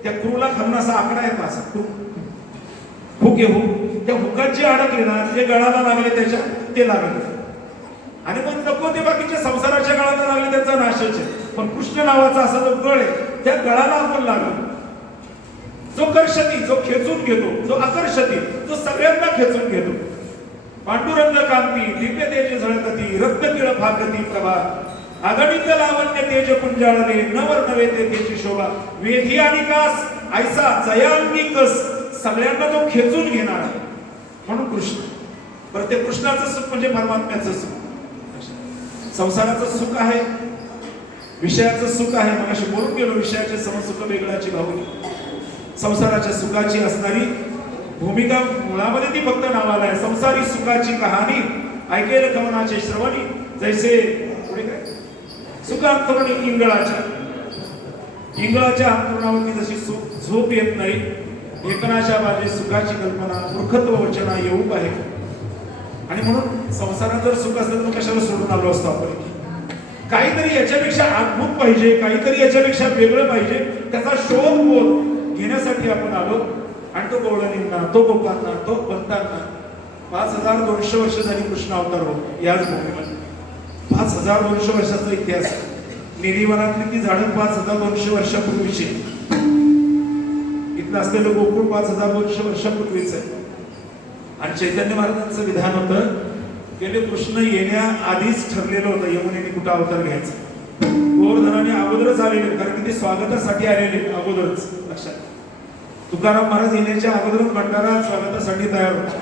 त्या क्रूला खरं असा आकडा आहे, असा हुक आहे. हुक, त्या हुकात जे अडकले ना, जे गळाला लागले त्याच्या ते लागले, आणि मग नको ते बाकीच्या संसाराच्या गळाला लागले त्यांचा नाशच आहे. पण कृष्ण नावाचा असा जो गळ आहे त्या गळाला आपण लागलो. जो कर्षती, जो खेचून घेतो, जो आकर्षती, जो सगळ्यांना खेचून घेतो. पांडुरंग कांती दिव्य तेज झळकती, रत्नकिळ फाकती प्रभा, अगणित लावण्य तेज पुंजाळले, नवर नवे तेची शोभा, वेधी आणि कास ऐसा जयांगी कस, सगळ्यांना तो खेचून घेणार म्हणून कृष्ण. बरं, ते कृष्णाचं सुख म्हणजे परमात्म्याचं सुख. संसाराचं सुख आहे विषयाचं सुख आहे, मग अशी बोलून गेलो, विषयाचे समसुख वेगळाची भावनी, संसाराच्या सुखाची असणारी भूमिका मुळामध्ये ती फक्त नावाला आहे. संसारी सुखाची कहाणी ऐकेल कवनाचे श्रवणी, जैसे पुढे काय सुख अंतरुणी इंगळाच्या अंतरुणावरती जशी झोप येत नाही, एकनाच्या बाजे सुखाची कल्पना मूर्खत्व वचना येऊ आहे. आणि म्हणून संसारात जर सुख असलं तर कशाला सोडून आलो असतो आपण. काहीतरी याच्यापेक्षा अद्भुत पाहिजे, काहीतरी याच्यापेक्षा वेगळं पाहिजे, त्याचा शोध घेण्यासाठी आपण आलो. आणि तो गवळणींना, तो गोपांना, तो पंतांना 5200 वर्ष झाली कृष्ण अवतार होत याच भूमीमध्ये. 5200 वर्षाचा इतिहास. निरीवनातली ती झाडं 5200 वर्षापूर्वीची, इथलं असलेलं गोकुळ 5200 वर्षापूर्वीच आहे. आणि चैतन्य महाराजांचं विधान होतं, गेले कृष्ण येण्याआधीच ठरलेलं होतं यमुनेने कुठं अवतार घ्यायचा. गोवर्धनाने अगोदरच आलेले, कारण की ते स्वागतासाठी आलेले अगोदरच. लक्षात, तुकाराम महाराज येण्याच्या अगोदरच भंडारा स्वागतासाठी तयार होता.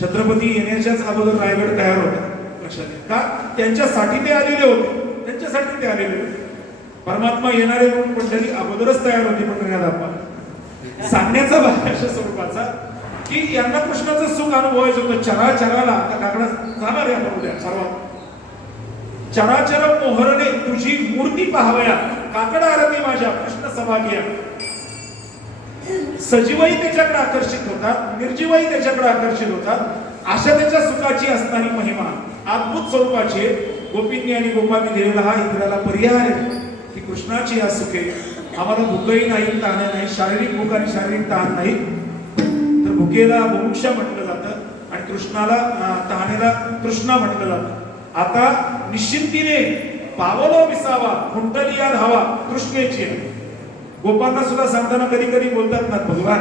छत्रपती येण्याच्याच अगोदर रायगड तयार होता. लक्षात, का त्यांच्यासाठी ते आलेले होते, त्यांच्यासाठी ते आलेले होते. परमात्मा येणारे म्हणून मंडळी अगोदरच तयार होती. पण सांगण्याचा भाग अशा स्वरूपाचा की यांना कृष्णाचं सुख अनुभवायचं होतं. चराचराला आता काकडा जाणार आहे आपण उद्या सर्वात. चराचर मोहरणे तुझी मूर्ती पाहावया, काकडा आरती माझ्या कृष्ण सभागिया. सजीवही त्याच्याकडे आकर्षित होतात, निर्जीवही त्याच्याकडे आकर्षित होतात. अशा त्याच्या सुखाची असणारी महिमा अद्भुत स्वरूपाची गोपींनी आणि गोपांनी दिलेला हा इंद्राला पर्याय आहे की कृष्णाची या सुखे. आम्हाला भूकही नाही, ताण नाही, शारीरिक भूक आणि शारीरिक ताण नाही. तर भुकेला बुभुक्षा म्हटलं जातं आणि कृष्णाला तहानेला तृष्णा म्हटलं जातं. आता निश्चिंतीने पावलो विसावा, कुंडली या धावा तृष्णेची. गोपांना सुद्धा सांगताना कधी कधी बोलतात ना भगवान,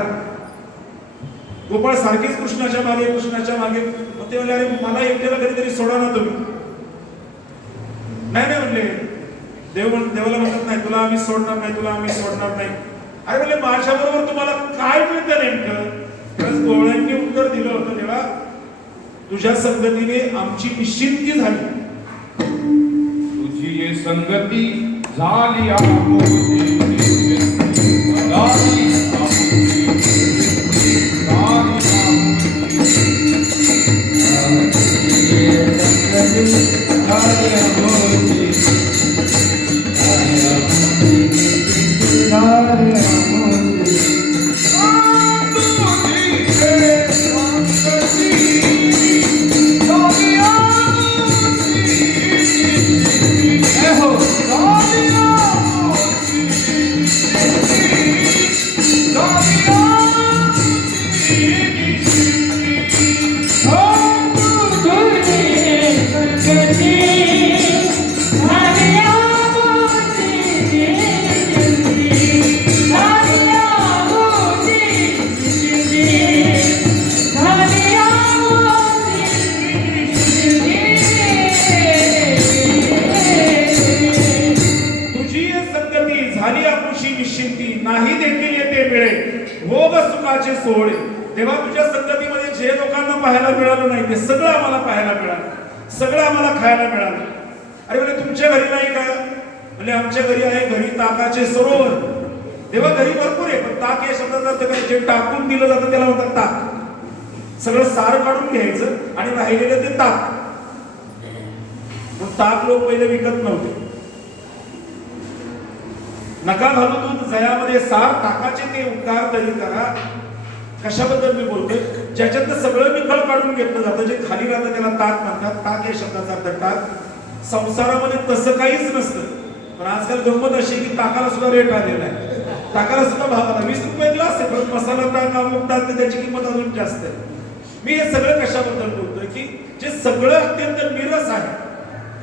गोपाळ सारखीच कृष्णाच्या मागे कृष्णाच्या मागे. मग ते म्हणले, अरे मला एकट्याला कधीतरी सोडा ना तुम्ही. नाही नाही म्हणले, देवाला म्हणत नाही तुला आम्ही सोडणार नाही, तुला आम्ही सोडणार नाही. अरे म्हणले माझ्या बरोबर तुम्हाला काय मिळतं नेमकं. गोवळ्यांनी उत्तर दिलं होतं, तेव्हा तुझ्या संगतीने आमची निश्चिंती झाली. तुझी ये संगती झाली आमोजी, झाली सोहळे. तेव्हा तुझ्या संगतीमध्ये जे लोकांना पाहायला मिळालं नाही ते सगळं आम्हाला पाहायला मिळालं, सगळं आम्हाला खायला मिळालं. अरे म्हणजे तुमच्या घरी नाही का? म्हणजे आमच्या घरी आहे, घरी ताकाचे सरोवर. तेव्हा घरी भरपूर आहे, पण ताक या शब्दाचा अर्थ काय? जे टाकून दिलं जातं त्याला म्हणतात ताक. सगळं सार काढून घ्यायचं आणि राहिलेलं ते ताक. पण ताक लोक पहिले विकत नव्हते. नका घालू दूध जयामध्ये सार, ताकाचे ते उद्गार तरी करा. कशाबद्दल मी बोलतोय? ज्याच्यातलं सगळं निखळ काढून घेतलं जातं, जे खाली राहतं त्याला ताक म्हणतात. ताक या शब्दाचा अर्थ टाक. संसारामध्ये तसं काहीच नसतं. पण आजकाल गंमत अशी की ताकाला सुद्धा रेट आलेला आहे, ताकाला सुद्धा भाव आला. 20 रुपये ग्लास आहे, पण मसाला ताक अमुक ताक त्याची किंमत अजून जास्त आहे. मी हे सगळं कशाबद्दल बोलतोय की जे सगळं अत्यंत निरस आहे,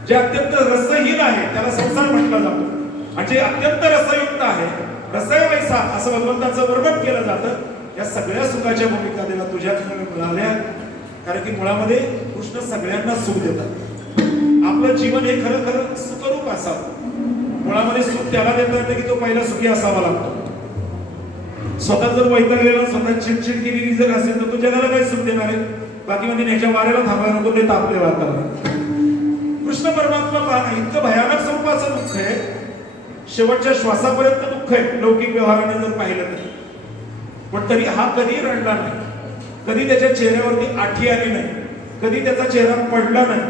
जे अत्यंत रसहीन आहे त्याला संसार म्हटला जातो. आणि जे अत्यंत रसयुक्त आहे, रसय वैसा असं भगवंताचं वर्णन केलं जातं. या सगळ्या सुखाच्या भूमिका देवा तुझ्याकडे मिळाल्या. कारण की मुळामध्ये कृष्ण सगळ्यांना सुख देतात. आपलं जीवन हे खरं खरं सुखरूप असावं. मुळामध्ये सुख त्याला देता येतं की तो पहिला सुखी असावा लागतो. स्वतः जर वैतागलेला, स्वतः चिडचिड केलेली जर असेल तर तो जगाला काय सुख देणार आहे? बाकी म्हणजे ह्याच्या वाऱ्याला थांबायला नको, ते तापले वातावरण. कृष्ण परमात्मा पाहणं इतकं भयानक स्वरूपाचं दुःख आहे शेवटच्या श्वासापर्यंत दुःख आहे लौकिक व्यवहाराने जर पाहिलं तर. पण तरी हा कधी रडला नाही, कधी त्याच्या चेहऱ्यावरती आठी आली नाही, कधी त्याचा चेहरा पडला नाही.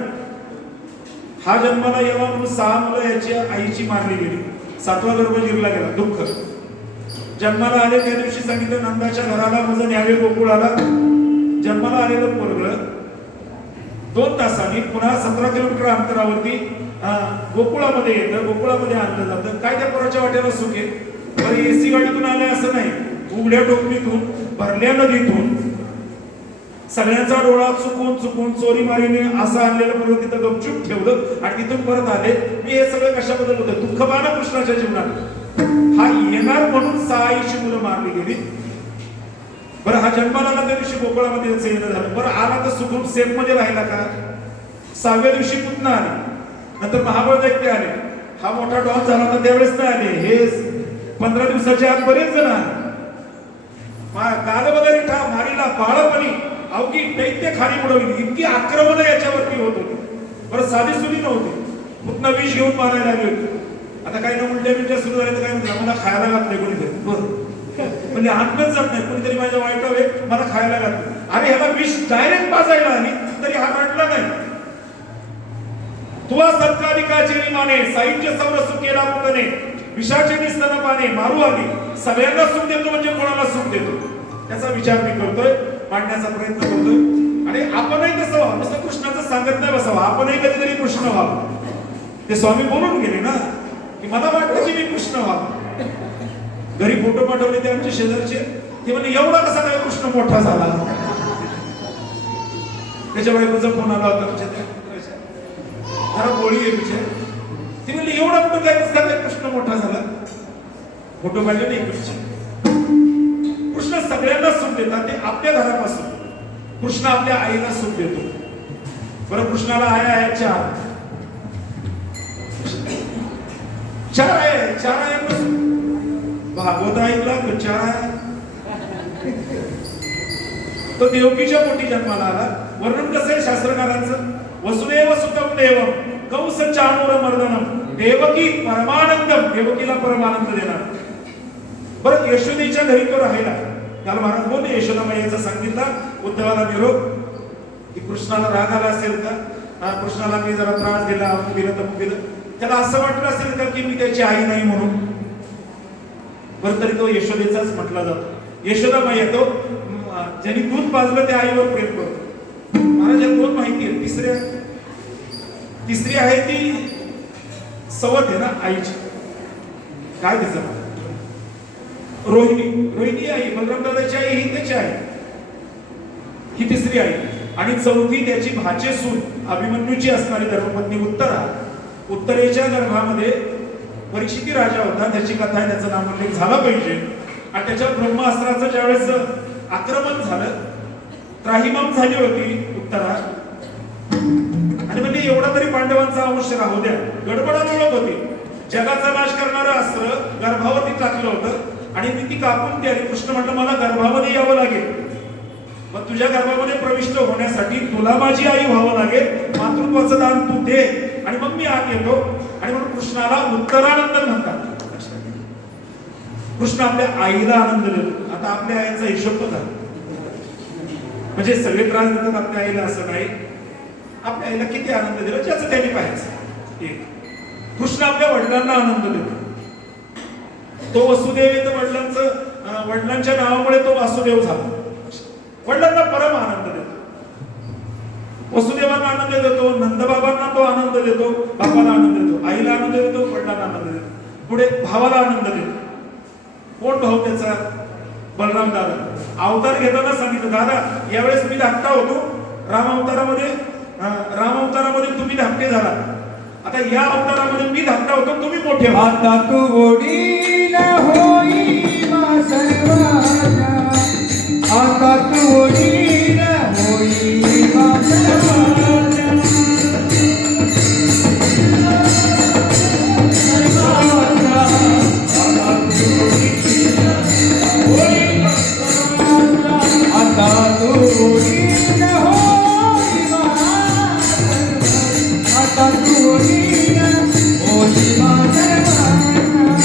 हा जन्माला यावा म्हणून 6 मुलं याच्या आईची मारली गेली, 7वा गर्भ जिरला गेला. दुःख. जन्माला आले त्या दिवशी सांगितलं नंदाच्या घराला माझं न्यावे गोकुळाला. जन्माला आलेलं पोरगं 2 तासांनी पुन्हा 17 किलोमीटर अंतरावरती गोकुळामध्ये येतं, गोकुळामध्ये आणलं जातं. काय त्या पोराच्या वाट्याला सुख आहे? बरं एसी गाडीतून आलंय असं नाही, उघड्या टोपलीतून भरल्या नदीतून सगळ्यांचा डोळा चुकून चुकून चोरी मारीने असं आणलेलं बरोबर तिथं गपचूप ठेवलं आणि तिथून परत आले. मी हे सगळं कशाबद्दल होतं? दुःख पाहणं कृष्णाच्या जीवनात. हा येणार म्हणून 6 आईची मुलं मारली गेली. बरं हा जन्माला आला त्या दिवशी गोकुळामध्ये त्याचं येणं झालं. बरं आला तर सुखरूप सेफ मध्ये राहिला का? 6व्या दिवशी पुन्हा आले, नंतर महाबळ दैत्य आले. हा मोठा डॉन झाला तर त्यावेळेस नाही आले, हे 15 दिवसाच्या आत बरेच जण आले. काल वगैरे ठा मारीला बाळपणी अवघी दैत्य खाली बुडवली. इतकी आक्रमण याच्यावरती होत होती. बरं साधी सुधी नव्हती, पुन्हा विष घेऊन मारायला लागली होती. आता काही ना उलट्या बिलट्या सुरू झाल्या तर काय म्हणते आम्हाला खायला घातलंय कोणीतरी. म्हणजे आत्मच जात नाही, कोणीतरी माझ्या वाईट हवे मला खायला घातलं. अरे ह्याला विष डायरेक्ट पाजायला आली तरी हा रडला नाही. तुला सत्काधिकाची माने साईंचे सौरसुख केला पुतने विषाचे निस्तन पाने मारू आली. सगळ्यांना सुख देतो म्हणजे कोणाला सुख देतो त्याचा विचार मी करतोय, मांडण्याचा प्रयत्न करतोय. आणि आपणही तसं व्हावं, नुसतं कृष्णाचं सांगत नाही बसावं, आपणही कधीतरी कृष्ण व्हावं. ते स्वामी बोलून गेले ना की मला वाटतं की मी कृष्ण व्हावं. घरी फोटो पाठवले ते आमचे शेजारचे, ते म्हणजे एवढा कसा काय कृष्ण मोठा झाला. त्याच्या बायकोचा फोन आला होता तुमच्या त्या मित्राच्या, जरा बोळी आहे विचार. ती म्हणली एवढा कुठं काय कसं काय कृष्ण मोठा झाला. फोटो काढले नाही कृष्ण. कृष्ण सगळ्यांना सुख देतात, ते आपल्या घरापासून. कृष्ण आपल्या आईला सुख देतो. बरं कृष्णाला आया आहे 4 आहे. भागवत ऐकला तर 4 आहे. तो देवकीच्या पोटी जन्माला आला. वर्णन कसं आहे शास्त्रकारांचं? वसुदेव सुतम देवम कंस चाणूर मर्दनम देवकी परमानंदम, देवकीला परमानंद देणार. बरं यशोदेच्या घरी तो राहिला. काल महाराज बोलले यशोदामाईचा सांगितला उद्धवाला निरोप की कृष्णाला राग आला असेल का, कृष्णाला मी जरा त्रास दिला, दिलं. त्याला असं वाटलं असेल का की मी त्याची आई नाही म्हणून. बरं तरी तो यशोदेचाच म्हटला जातो. यशोदामाई येतो, ज्यांनी दूध पाजलं त्या आईवर प्रेम करतो. महाराजांना 2 माहिती आहे. तिसरी आहे ती सवत आहे ना आईची, काय तिचं रोहिणी आई, बलराम दादाची आई ही त्याची आई, ही तिसरी आई. आणि चौथी त्याची भाचेसून अभिमन्यूची असणारी धर्मपत्नी उत्तरेच्या गर्भामध्ये परीक्षिती राजा होता, त्याची कथा आहे, त्याचं नामोल्लेख झाला पाहिजे. आणि त्याच्या ब्रह्मास्त्राचं ज्यावेळेस आक्रमण झालं, त्राहिमाम झाली होती उत्तरा, आणि म्हणजे एवढा तरी पांडवांचा अंश राहू द्या, गडबडात ओळख होती. जगाचा नाश करणारं अस्त्र गर्भावरती टाकलं होतं आणि मी ती कापून ती आली. कृष्ण म्हटलं मला गर्भामध्ये यावं लागेल, मग तुझ्या गर्भामध्ये प्रविष्ट होण्यासाठी तुला माझी आई व्हावं लागेल, मातृत्वाचं दान तू दे आणि मग मी आत येतो. आणि म्हणून कृष्णाला उत्तरानंद म्हणतात. कृष्ण आपल्या आईला आनंद देतो. आता आपल्या आईचा हिशोब बघा, म्हणजे सगळे त्रास देतात आपल्या आईला असं नाही. आपल्या आईला किती आनंद दिला ज्याचं त्यांनी पाहायचं. कृष्ण आपल्या वडिलांना आनंद देतो. तो वसुदेव येतो, वडिलांच्या नावामुळे तो वासुदेव झाला. वडिलांना परम आनंद देतो. वसुदेवांना आनंद देतो, नंदबाबांना तो आनंद देतो, बापाला आनंद देतो, आईला आनंद देतो, वडिलांना आनंद देतो, पुढे भावाला आनंद देतो. कोण भाऊ त्याचा? बलराम दादा. अवतार घेताना सांगितलं दादा यावेळेस मी धाकटा होतो, राम अवतारामध्ये तुम्ही धाकटे झाला, आता या अवतारामध्ये मी धाकटा होतो, तुम्ही मोठे व्हा. आता तू वडील होई मा सर्वांना, आता तू वडील होई मा सर्वांना. आता तू वडील होई मा, आता तू वडील होई मा सर्वांना.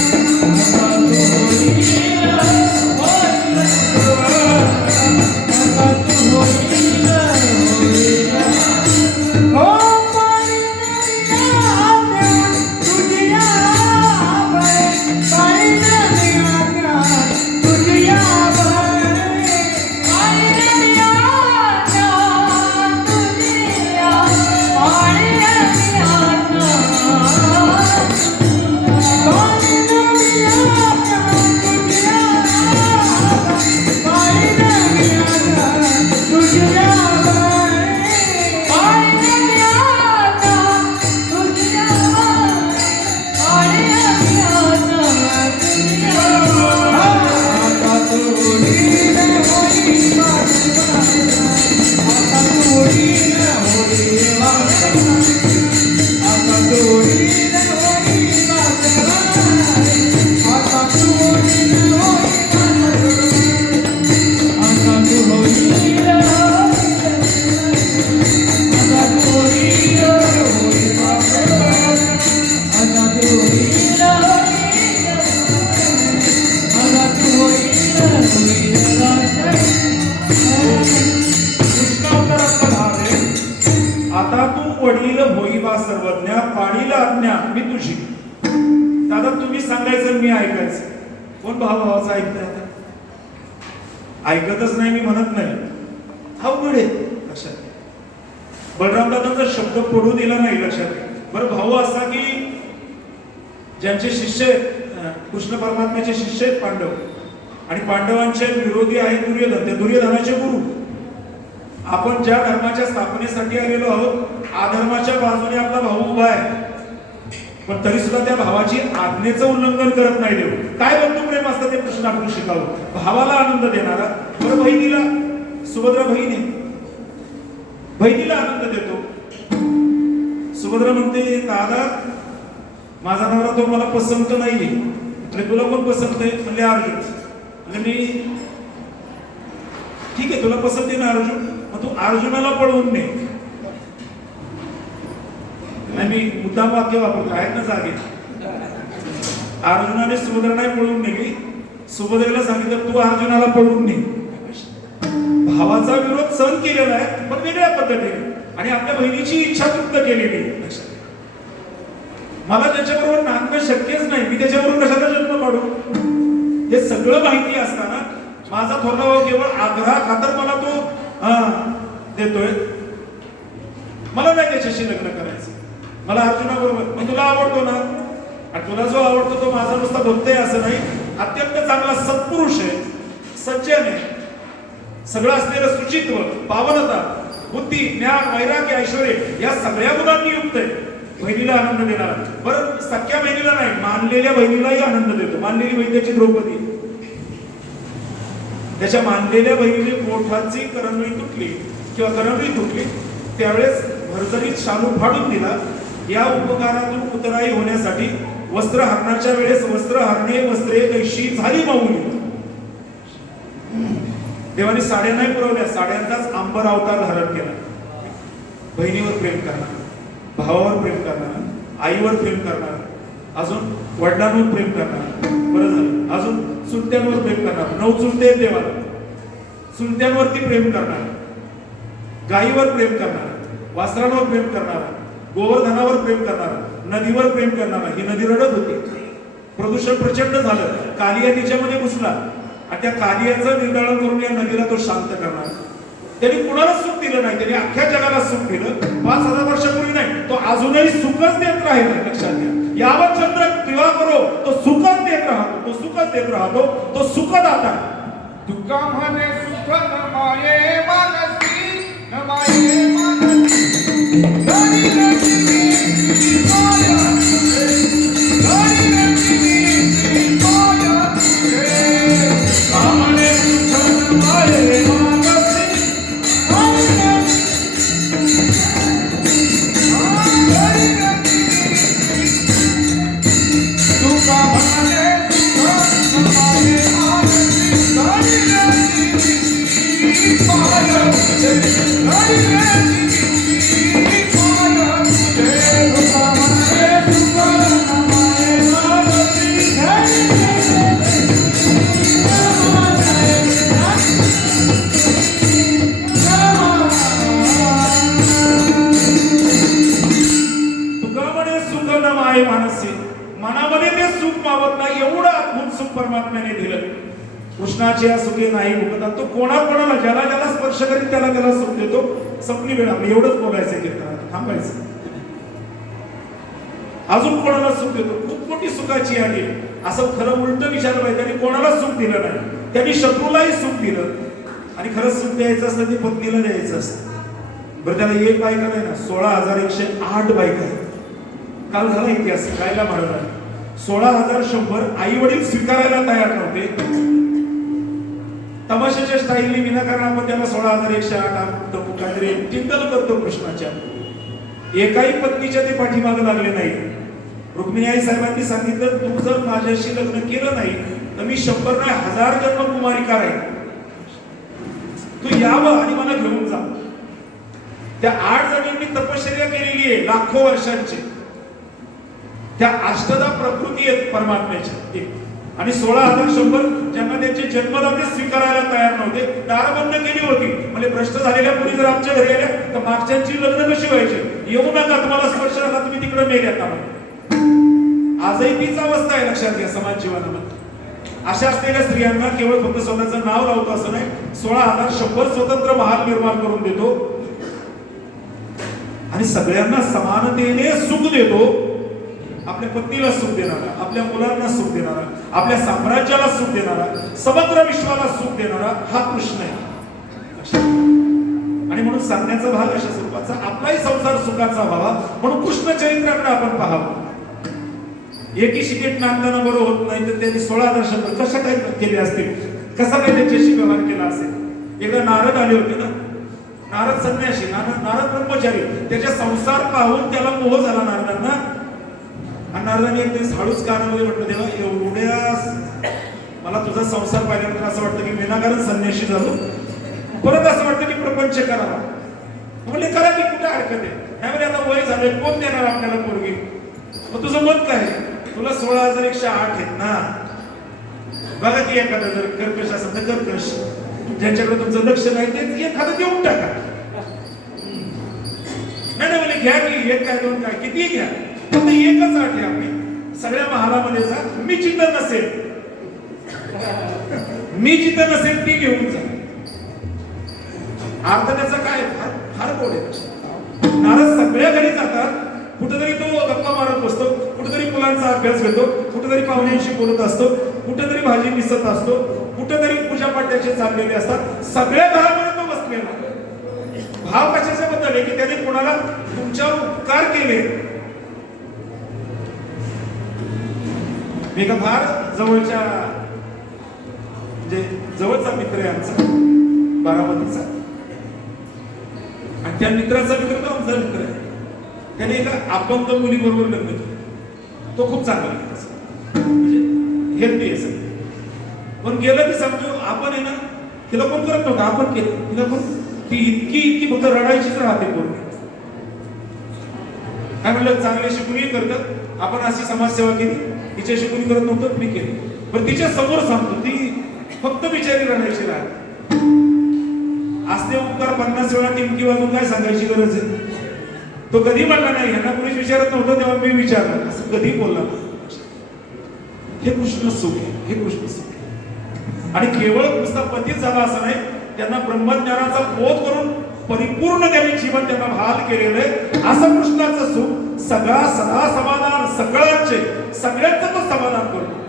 कन्या पाणीला आज्ञा मी तुझी. दादा तुम्ही सांगायचं मी ऐकायचं. कोण भावाचं ऐकतंय आता? ऐकतच नाही मी म्हणत नाही. अवघड आहे लक्षात. बलरामदादांचा शब्द पडू दिला नाही लक्षात. बरं भाऊ असा की ज्यांचे शिष्य आहेत कृष्ण परमात्म्याचे शिष्य आहेत पांडव आणि पांडवांचे विरोधी आहे दुर्योधन. ते दुर्योधनाचे गुरु. आपण ज्या धर्माच्या स्थापनेसाठी आलेलो आहोत अधर्माच्या बाजूने आपला भाऊ उभा आहे पण तरी सुद्धा त्या भावाची आज्ञेचं उल्लंघन करत नाही देव. काय बंधू प्रेम असतं ते कृष्ण आपण शिकावं. भावाला आनंद देणारा. बरं बहिणीला सुभद्रा बहीण आहे बहिणीला आनंद देतो. सुभद्रा म्हणते दादा माझा नवरा तो मला पसंत नाहीये. म्हणजे तुला कोण पसंत आहे? म्हणजे अर्जुन. म्हणजे मी ठीक आहे तुला पसंत आहे ना अर्जुन मग तू अर्जुनाला पळवून ने. मी मुद्दाम वाक्य वापरतो आहेत ना जागे. अर्जुनाने सुभद्रा नाही पळवून नेली. सुभद्रेला सांगितलं तू अर्जुनाला पळवून ने. भावाचा विरोध सहन केलेला आहे पण वेगळ्या पद्धतीने आणि आपल्या बहिणीची इच्छा तृप्त केलेली. मला त्याच्याबरोबर नांदणं शक्यच नाही. मी त्याच्याबरोबर कशाला जन्म काढू? हे सगळं माहिती असताना माझा थोरला भाऊ केवळ आग्रह खातर मला तो देतोय. मला नाही त्याच्याशी लग्न करायचं. मला अर्जुनाबरोबर. मग तुला आवडतो ना आणि तुला जो आवडतो तो माझा नुसता भक्त आहे असं नाही. अत्यंत चांगला सत्पुरुष आहे सज्जन आहे. सगळं असलेलं शुचित्व पावनता बुद्धी ज्ञान वैराग्य ऐश्वर्य या सगळ्या गुणांनी युक्त आहे. बहिणीला आनंद देणार. बरं सख्या बहिणीला नाही मानलेल्या बहिणीलाही आनंद देतो. मानलेली बहीण त्याची द्रौपदी. त्याच्या मानलेल्या बहिणीने पोटाची करंगळी तुटली किंवा करंगळी तुटली त्यावेळेस भरजरीत शालू फाडून दिला. या उपकारातून उतराई होण्यासाठी वस्त्र हरणाच्या वेळेस वस्त्र हरणे वस्त्रे कैशी झाली माऊली. देवाने साड्या नाही पुरवल्या साड्यांचाच अंबर अवतार धारण केला. बहिणीवर प्रेम करणार भावावर प्रेम करणार आईवर प्रेम करणार अजून वडिलांवर प्रेम करणार. बरं झालं. अजून चुलत्यांवर प्रेम करणार. 9 चुलते आहेत देवाला. चुलत्यांवरती प्रेम करणार गायीवर प्रेम करणार वासरांवर प्रेम करणार गोवर्धनावर प्रेम करणार नदीवर प्रेम करणार. ही नदी रडत होती. प्रदूषण प्रचंड झालं. कालिया तिच्यामध्ये घुसला आणि त्या कालियाचं निर्धारण करून या नदीला तो शांत करणार. त्यांनी कुणाला सुख दिलं नाही. त्यांनी अख्ख्या जगाला सुख दिलं. 5000 वर्षापूर्वी नाही तो अजूनही सुखच देत राहील. लक्षात घ्या. यावत चंद्र किंवा करो तो सुखच देत राहतो. तो सुखच देत राहतो. तो सुखदाता. तुका म्हणे सुख नमाये मानसी नमाये मानसी धनी लक्ष्मी माया धनी लक्ष्मी माया आमने सुख नमाये मानसी तुका म्हणे सुख नमाये मानसी मनामध्ये ते सुख मावत नाही. एवढं अद्भुत सुख परमात्म्याने दिलं. कृष्णाच्या सुखे नाही भुकता. तो कोणाकोणाला ज्याला ज्याला स्पर्श करेल त्याला त्याला सुख देतो. संपली वेळ आपली. एवढंच बोलायचं कीर्तनात थांबायचं. अजून कोणाला सुख देतो. खूप मोठी सुखाची आहे. असं खरं उलट विचारलं पाहिजे. त्यांनी कोणाला सुख दिलं नाही. त्यांनी शत्रूलाही सुख दिलं. आणि खरंच सुख द्यायचं असतं ते पत्नीला द्यायचं असतं. बरं त्याला एक बायका नाही ना 16,108 बायका आहेत. काल झाला इतिहास गायला महाराज 16,100 आई वडील स्वीकारायला तयार नव्हते. तमाशाच्या स्टाईलने विनाकारण आपण त्याला 16,108 काहीतरी टिंगल करतो कृष्णाच्या. एकाही पत्नीच्या ते पाठीमागे लागले नाही. रुक्मिणी आई साहेबांनी सांगितलं तू जर माझ्याशी लग्न केलं नाही तर मी 100 नाही 1000 जन्म कुमारिका राहील. तू यावं आणि मला घेऊन जा. त्या 8 जणींनी तपश्चर्या केलेली आहे लाखो वर्षांची. त्या अष्टदा प्रकृती आहेत परमात्म्याच्या. आणि 16,100 ज्यांना त्यांचे जन्मदाते स्वीकारायला तयार नव्हते. दार बंद केली होती. म्हणजे भ्रष्ट झालेल्या मुली जर आमच्या घरी आल्या तर मागच्यांची लग्न कशी व्हायची येऊ नका, तुम्हाला स्पर्श नका, तुम्ही तिकडे मेल्यात आम्हाला. आजही तीच अवस्था आहे, लक्षात घ्या समाज जीवनामध्ये. अशा असलेल्या स्त्रियांना केवळ फक्त स्वतःचं नाव लावतो असं नाही, 16,100 स्वतंत्र महाल निर्माण करून देतो आणि सगळ्यांना समानतेने सुख देतो. आपल्या पत्नीला सुख देणारा, आपल्या मुलांना सुख देणारा, आपल्या साम्राज्याला सुख देणारा, समग्र विश्वाला सुख देणारा हा कृष्ण आहे. आणि म्हणून सांगण्याचा भाग अशा स्वरूपाचा, आपलाही संसार सुखाचा व्हावा म्हणून कृष्ण चरित्राकडे आपण पाहावं. एकी शिकेट नांदताना बरोबर होत नाही, तर त्यांनी 16,000 शब्द कशा काय केले असतील, कसा काय त्यांच्याशी व्यवहार केला असेल. एकदा नारद आले होते ना, नारद संन्यासी, नारद ब्रह्मचारी, त्याच्या संसार पाहून त्याला मोह झाला नारदांना. आणि नारदांनी एक दिवस हळूच कानामध्ये म्हटलं, देवा एवढ्या मला तुझा संसार पाहिल्यानंतर असं वाटतं की विनाकारण संन्यासी झालो, परत असं वाटतं की प्रपंच करावा. म्हणले करा की, कुठे हरकत आहे, त्यामुळे आता वय झालंय, कोण देणार आपल्याला पोरगी. मग तुझं मत काय, तुला 16,108 आहेत ना, बघा की एखादं जर कर्कश असेल तर कर्कश, ज्यांच्याकडे तुमचं लक्ष नाही ते एखादं देऊन टाका. नाही म्हणजे घ्या की, एक काय दोन काय किती घ्या, फक्त एकच अट आहे आपली, सगळ्या महालामध्ये जा, मी जिथं नसेल, मी जिथं नसेल ती घेऊन जा. अर्थ त्याचा काय फार गोड आहे. नारद सगळ्या घरी जातात, कुठेतरी तो गप्पा मारत बसतो, कुठेतरी मुलांचा अभ्यास घेतो, कुठेतरी पाहुण्यांशी बोलत असतो, कुठेतरी भाजी मिसळत असतो, कुठेतरी पूजा पाठ त्याचे चाललेले असतात. सगळ्या घरामध्ये तो बसलेला. भाव कशाच्या बद्दल आहे की त्याने कोणाला तुमच्यावर उपकार केले. मी एका फार जवळच्या म्हणजे जवळचा मित्र आहे आमचा, बारामतीचा, आणि त्या मित्राचा मित्र तो आमचा मित्र आहे. त्याने एका अपंग मुलीबरोबर लग्न केलं. तो खूप चांगला मित्र, म्हणजे हेल्दी आहे सगळं. पण गेलं की समजू आपण आहे ना, तिला कोण करत नव्हतं, आपण केलं तिला. पण ती इतकी फक्त रडायचीच राहते पूर्ण. काय म्हणलं, चांगले शिकूनही करतात, आपण अशी समाजसेवा केली, तिच्या शिकून करत नव्हतं, मी केली. पण तिच्या समोर सांगतो, ती फक्त बिचारी रडायची राहते. असले उपकार 50 वेळा टिमकी वाजून काय सांगायची गरज आहे. तो कधी म्हणला नाही, यांना कोणीच विचारत नव्हतं तेव्हा मी विचारलं, असं कधी बोलला. हे कृष्ण सुख आहे, हे कृष्ण सुख आहे. आणि केवळ नुसता पतीच झाला असं नाही, त्यांना ब्रह्मज्ञानाचा बोध करून परिपूर्ण त्यांनी जीवन त्यांना भाल केलेलं आहे. असं कृष्णाचं सुख सगळा सदा समाधान, सगळ्यांचं तो समाधान करतो.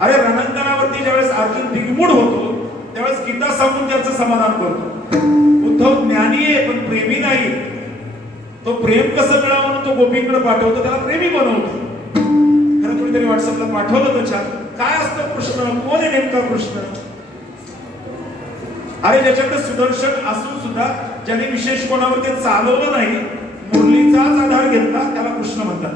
अरे रणांगणावरती ज्यावेळेस अर्जुन दिग्मूढ होतो त्यावेळेस गीता सांगून त्याचं समाधान करतो. उद्धव ज्ञानी आहे पण प्रेमी नाही. तो प्रेम कसं मिळावं म्हणून तो गोपींकडे पाठवतो, त्याला प्रेमी बनवतो. खरं कोणीतरी व्हॉट्सअपला पाठवलं तो छान, काय असतं कृष्ण, कोण आहे नेमका कृष्ण. अरे ज्याच्याकडे सुदर्शन असून सुद्धा ज्याने विशेष कोणावर ते चालवलं नाही, मुरलीचाच आधार घेतला, त्याला कृष्ण म्हणतात.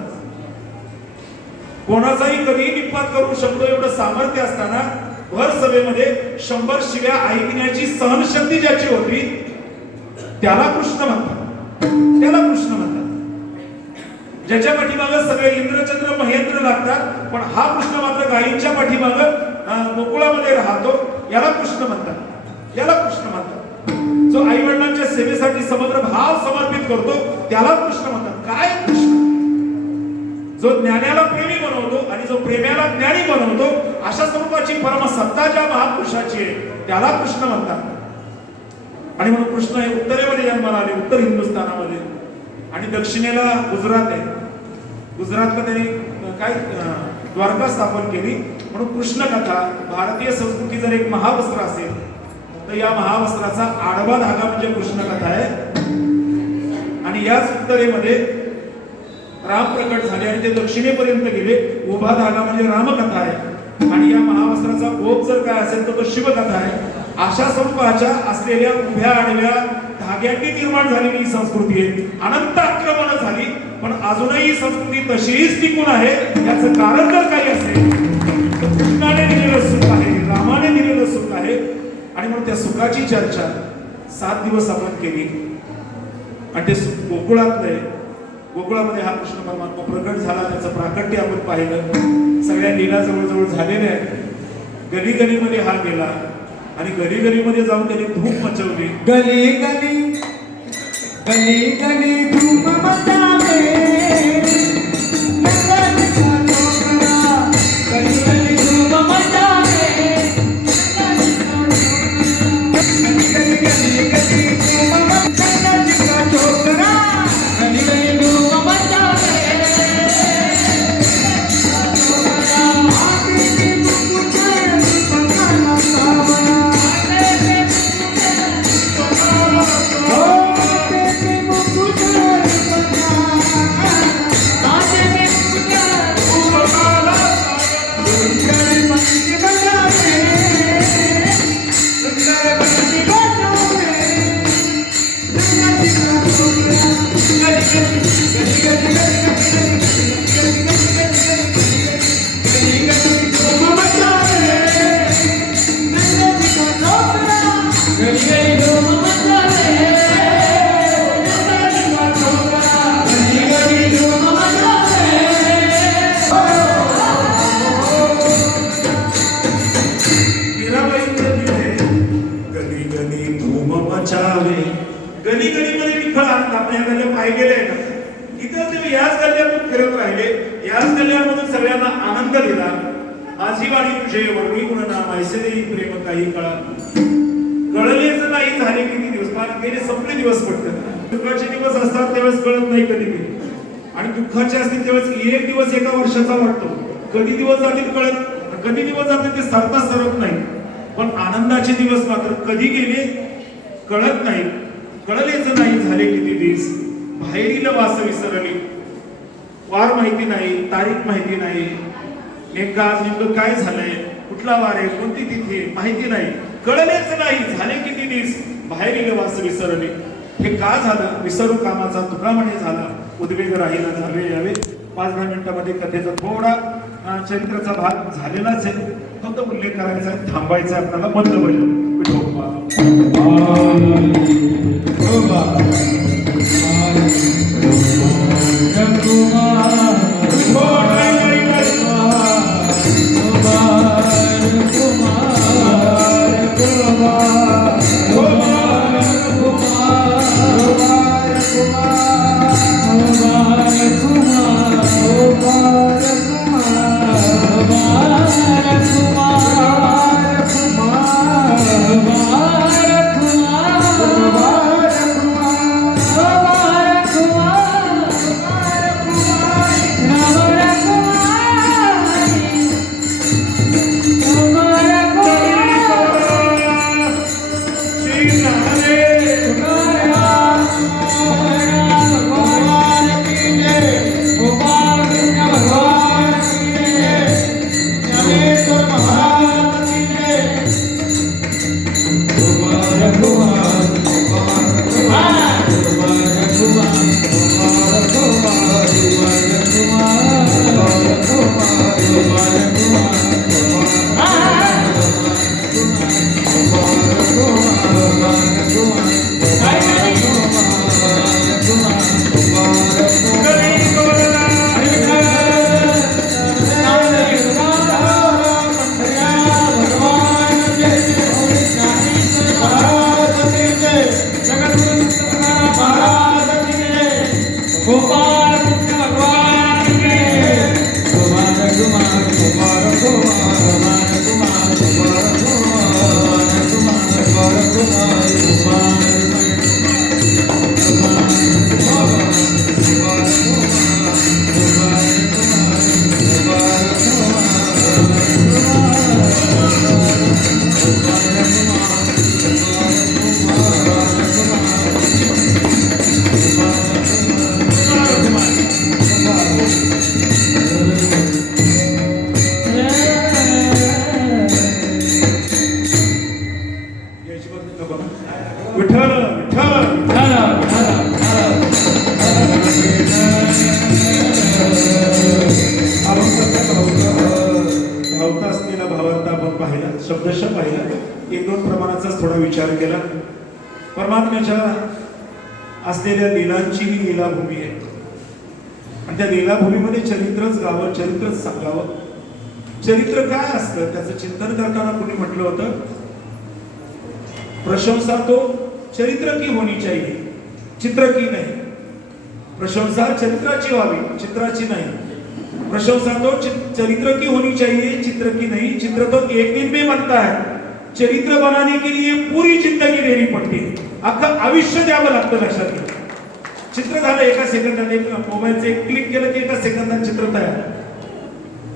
कोणाचाही कधी निपात करू शकतो एवढं सामर्थ्य असताना भर सभेमध्ये 100 शिव्या ऐकण्याची सहनशक्ती ज्याची होती त्याला कृष्ण म्हणतात. त्याला कृष्ण म्हणतात. ज्याच्या पाठीमागं सगळे इंद्रचंद्र महेंद्र लागतात, पण हा कृष्ण मात्र गायींच्या पाठीमागं गोकुळामध्ये राहतो, याला कृष्ण म्हणतात. याला कृष्ण म्हणतात. जो आई वडिलांच्या सेवेसाठी समग्र भाव समर्पित करतो त्याला कृष्ण म्हणतात. काय कृष्ण, जो ज्ञानाला प्रेमी बनवतो आणि जो प्रेमाला ज्ञानी बनवतो, अशा स्वरूपाची परमसत्ता ज्या महापुरुषाची आहे त्याला कृष्ण म्हणतात. आणि म्हणून कृष्ण हे उत्तरेमध्ये जन्माला आले, उत्तर हिंदुस्थानामध्ये, आणि दक्षिणेला गुजरात आहे. गुजरातला त्यांनी काय द्वारका स्थापन केली. म्हणून कृष्ण कथा भारतीय संस्कृती जर एक महावस्त्र असेल तर या महावस्त्राचा आडवा धागा म्हणजे कृष्ण कथा आहे. आणि याच उत्तरेमध्ये राम प्रकट झाले आणि ते दक्षिणेपर्यंत गेले, उभा धागा म्हणजे रामकथा आहे. आणि या महावस्त्राचा भोग जर काय असेल तर तो शिवकथा आहे. अशा स्वरूपाच्या असलेल्या उभ्या आडव्या धाग्यांनी निर्माण झालेली ही संस्कृती आहे. अनंत आक्रमण झाली पण अजूनही ही संस्कृती तशीच टिकून आहे. याचं कारण जर काही असेल तर कृष्णाने दिलेलं सुख आहे, रामाने दिलेलं सुख आहे. आणि म्हणून त्या सुखाची चर्चा 7 दिवस आपण केली. आणि ते सुख गोकुळातलं आहे. गोकुळामध्ये हा कृष्ण परमात्मा प्रकट झाला, त्याचं प्राकट्य आपण पाहिलं. सगळ्या लीला जवळजवळ झालेल्या आहेत. गली गलीमध्ये हा गेला आणि गली गलीमध्ये जाऊन त्यांनी धूप मचवली. गली गली गली गली धूम मचावे नंदनका छोकरा गली गली धूम मचावे गली गली गली धूम नंदनका छोकरा गली गली धूम मचावे आगे की मुकुट पकाना सावना ओ आगे की मुकुट पकाना आजे में पुकार सुंदर पंछी बजावे सुंदर पंछी बजावे नंदनका छोकरा गली गली गली गली गली धूम मचावे नंदनका छोकरा गली गली धूम मचावे नंदनका छोकरा गली गली धूम मचावे मीराबाईंच्या तिथे गली गली धूम मचावे गली गलीमध्ये विठ्ठल आपल्या गल्ल्या पाय गेले ना इथं ते याच गल्ल्यातून फिरत राहिले याच गल्ल्यामधून सगळ्यांना आनंद दिला माझी वाणी तुझे वर्णी गुण नाम ऐसे देई प्रेम काही काळा कळलेच नाही झाले किती दिवस पण गेले संपले दिवस पडतात दुःखाचे दिवस असतात त्यावेळेस कळत नाही कधी आणि दुःखाचे असतील त्यावेळेस एक दिवस एका वर्षाचा वाटतो कधी दिवस जातील कळत कधी दिवस जातील ते सरता सरत नाही पण आनंदाचे दिवस मात्र कधी गेले कळत नाही कळलेच नाही झाले किती दिवस बाहेरील वास विसरली वार माहिती नाही तारीख माहिती नाही नेमकं आज नेमकं काय झालंय कुठला वार आहे कोणती तिथी आहे, माहिती नाही कळलेच नाही झाले किती दिवस बाहेरील वास विसरले हे का झालं विसरू कामाचा तुका म्हणे झाला उद्वेग राहिला झाले यावे 5-10 मिनिटांमध्ये कथेचा थोडा चरित्राचा भाग झालेलाच आहे फक्त उल्लेख करायचा आहे थांबायचा आहे आपल्याला बंद पाहिजे विठ्ठल विठ्ठल भावता असलेला भावार्थ आपण पाहिला शब्दशः पाहिला 1-2 प्रमाणाचाच थोडा विचार केला परमात्म्याच्या असलेल्या लीलांची ही लीलाभूमी आहे आणि त्या लीलाभूमीमध्ये चरित्रच गावं चरित्रच सांगावं चरित्र काय असतं त्याचं चिंतन करताना कोणी म्हटलं होतं प्रशंसा तो चरित्र की होनी चाहिए चित्र की नाही. प्रशंसा चरित्राची व्हावी, चित्राची नाही. प्रशंसा तो चरित्र की होनी चाहिए, चित्र की नहीं. चित्र तो एक दिन में बनता है, चरित्र बनाने के लिए पूरी जिंदगी देनी पडते. अख्खं आयुष्य द्यावं लागतं. लक्षात घ्या. चित्र झालं एका सेकंदात, एक मोबाईलचं एक क्लिक केलं की एका सेकंदात चित्र तयार.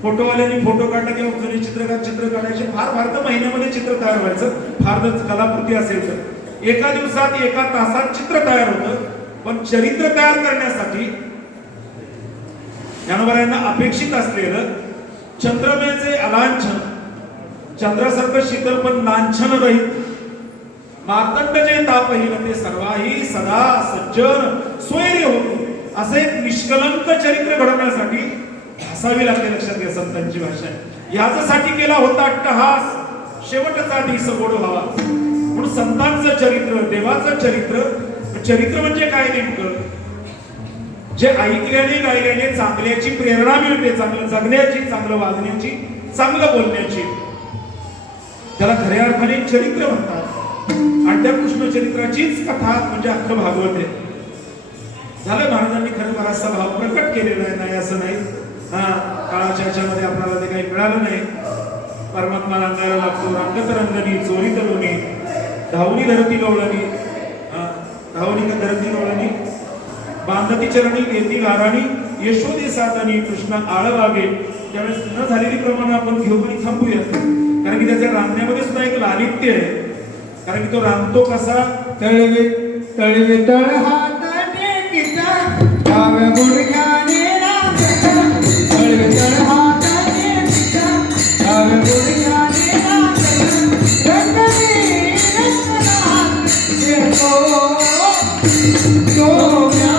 फोटोवाल्यांनी फोटो काढला किंवा जुने चित्रकार चित्र काढायचे, फार तर महिन्यामध्ये चित्र तयार व्हायचं. फार जर कलाकृती असेल तर एका दिवसात एका तासात चित्र तयार होतं. पण चरित्र तयार करण्यासाठी ज्ञानोबांना अपेक्षित असलेलं चंद्रमेचे अलांछन, चंद्रासारखं शीतल पण लांछन रहित, मातंड जे तापहीन ते सर्वाही सदा सज्जन स्वैर्य होतो असं एक निष्कलंक चरित्र घडवण्यासाठी हसावी लागते. लक्षात घ्या, संतांची भाषा याच्यासाठी केला होता अट्टहास, शेवटचा दिस गोड व्हावा. म्हणून संतांचं चरित्र, देवाचं चरित्र, चरित्र म्हणजे काय नेमकं? जे ऐकल्याने गायल्याने चांगल्याची प्रेरणा मिळते, चांगलं जगण्याची, चांगलं वागण्याची, चांगलं बोलण्याची, त्याला खऱ्या अर्थाने चरित्र म्हणतात. आणि त्या कृष्ण चरित्राचीच कथा म्हणजे अख्खं भागवत आहे. झालं, महाराजांनी खरं बराचसा भाव प्रकट केलेला आहे, नाही असं नाही. काळाच्या याच्यामध्ये आपल्याला ते काही मिळालं नाही. परमात्मा रंगायला लागतो, रंगत रंगणी चोरी तलोनी, धावणी धरती गवळणी, धावणी का धरती गवळणी, बांधती चरणी घेती गाराणी, यशोदे साधनी कृष्ण आळवागे. त्यावेळेस न झालेली प्रमाण आपण घेऊ आणि थांबूया, कारण की त्याच्या रांगण्यामध्ये सुद्धा एक लालित्य आहे. कारण की तो रांगतो कसा? तळवे तळवे तळ हात टेकिता, डाव्या गुडघ्याने रांगता. तळवे तळ हात टेकिता, डाव्या गुडघ्याने रांगता. रंगणी रंगनाथ देतो तो म्या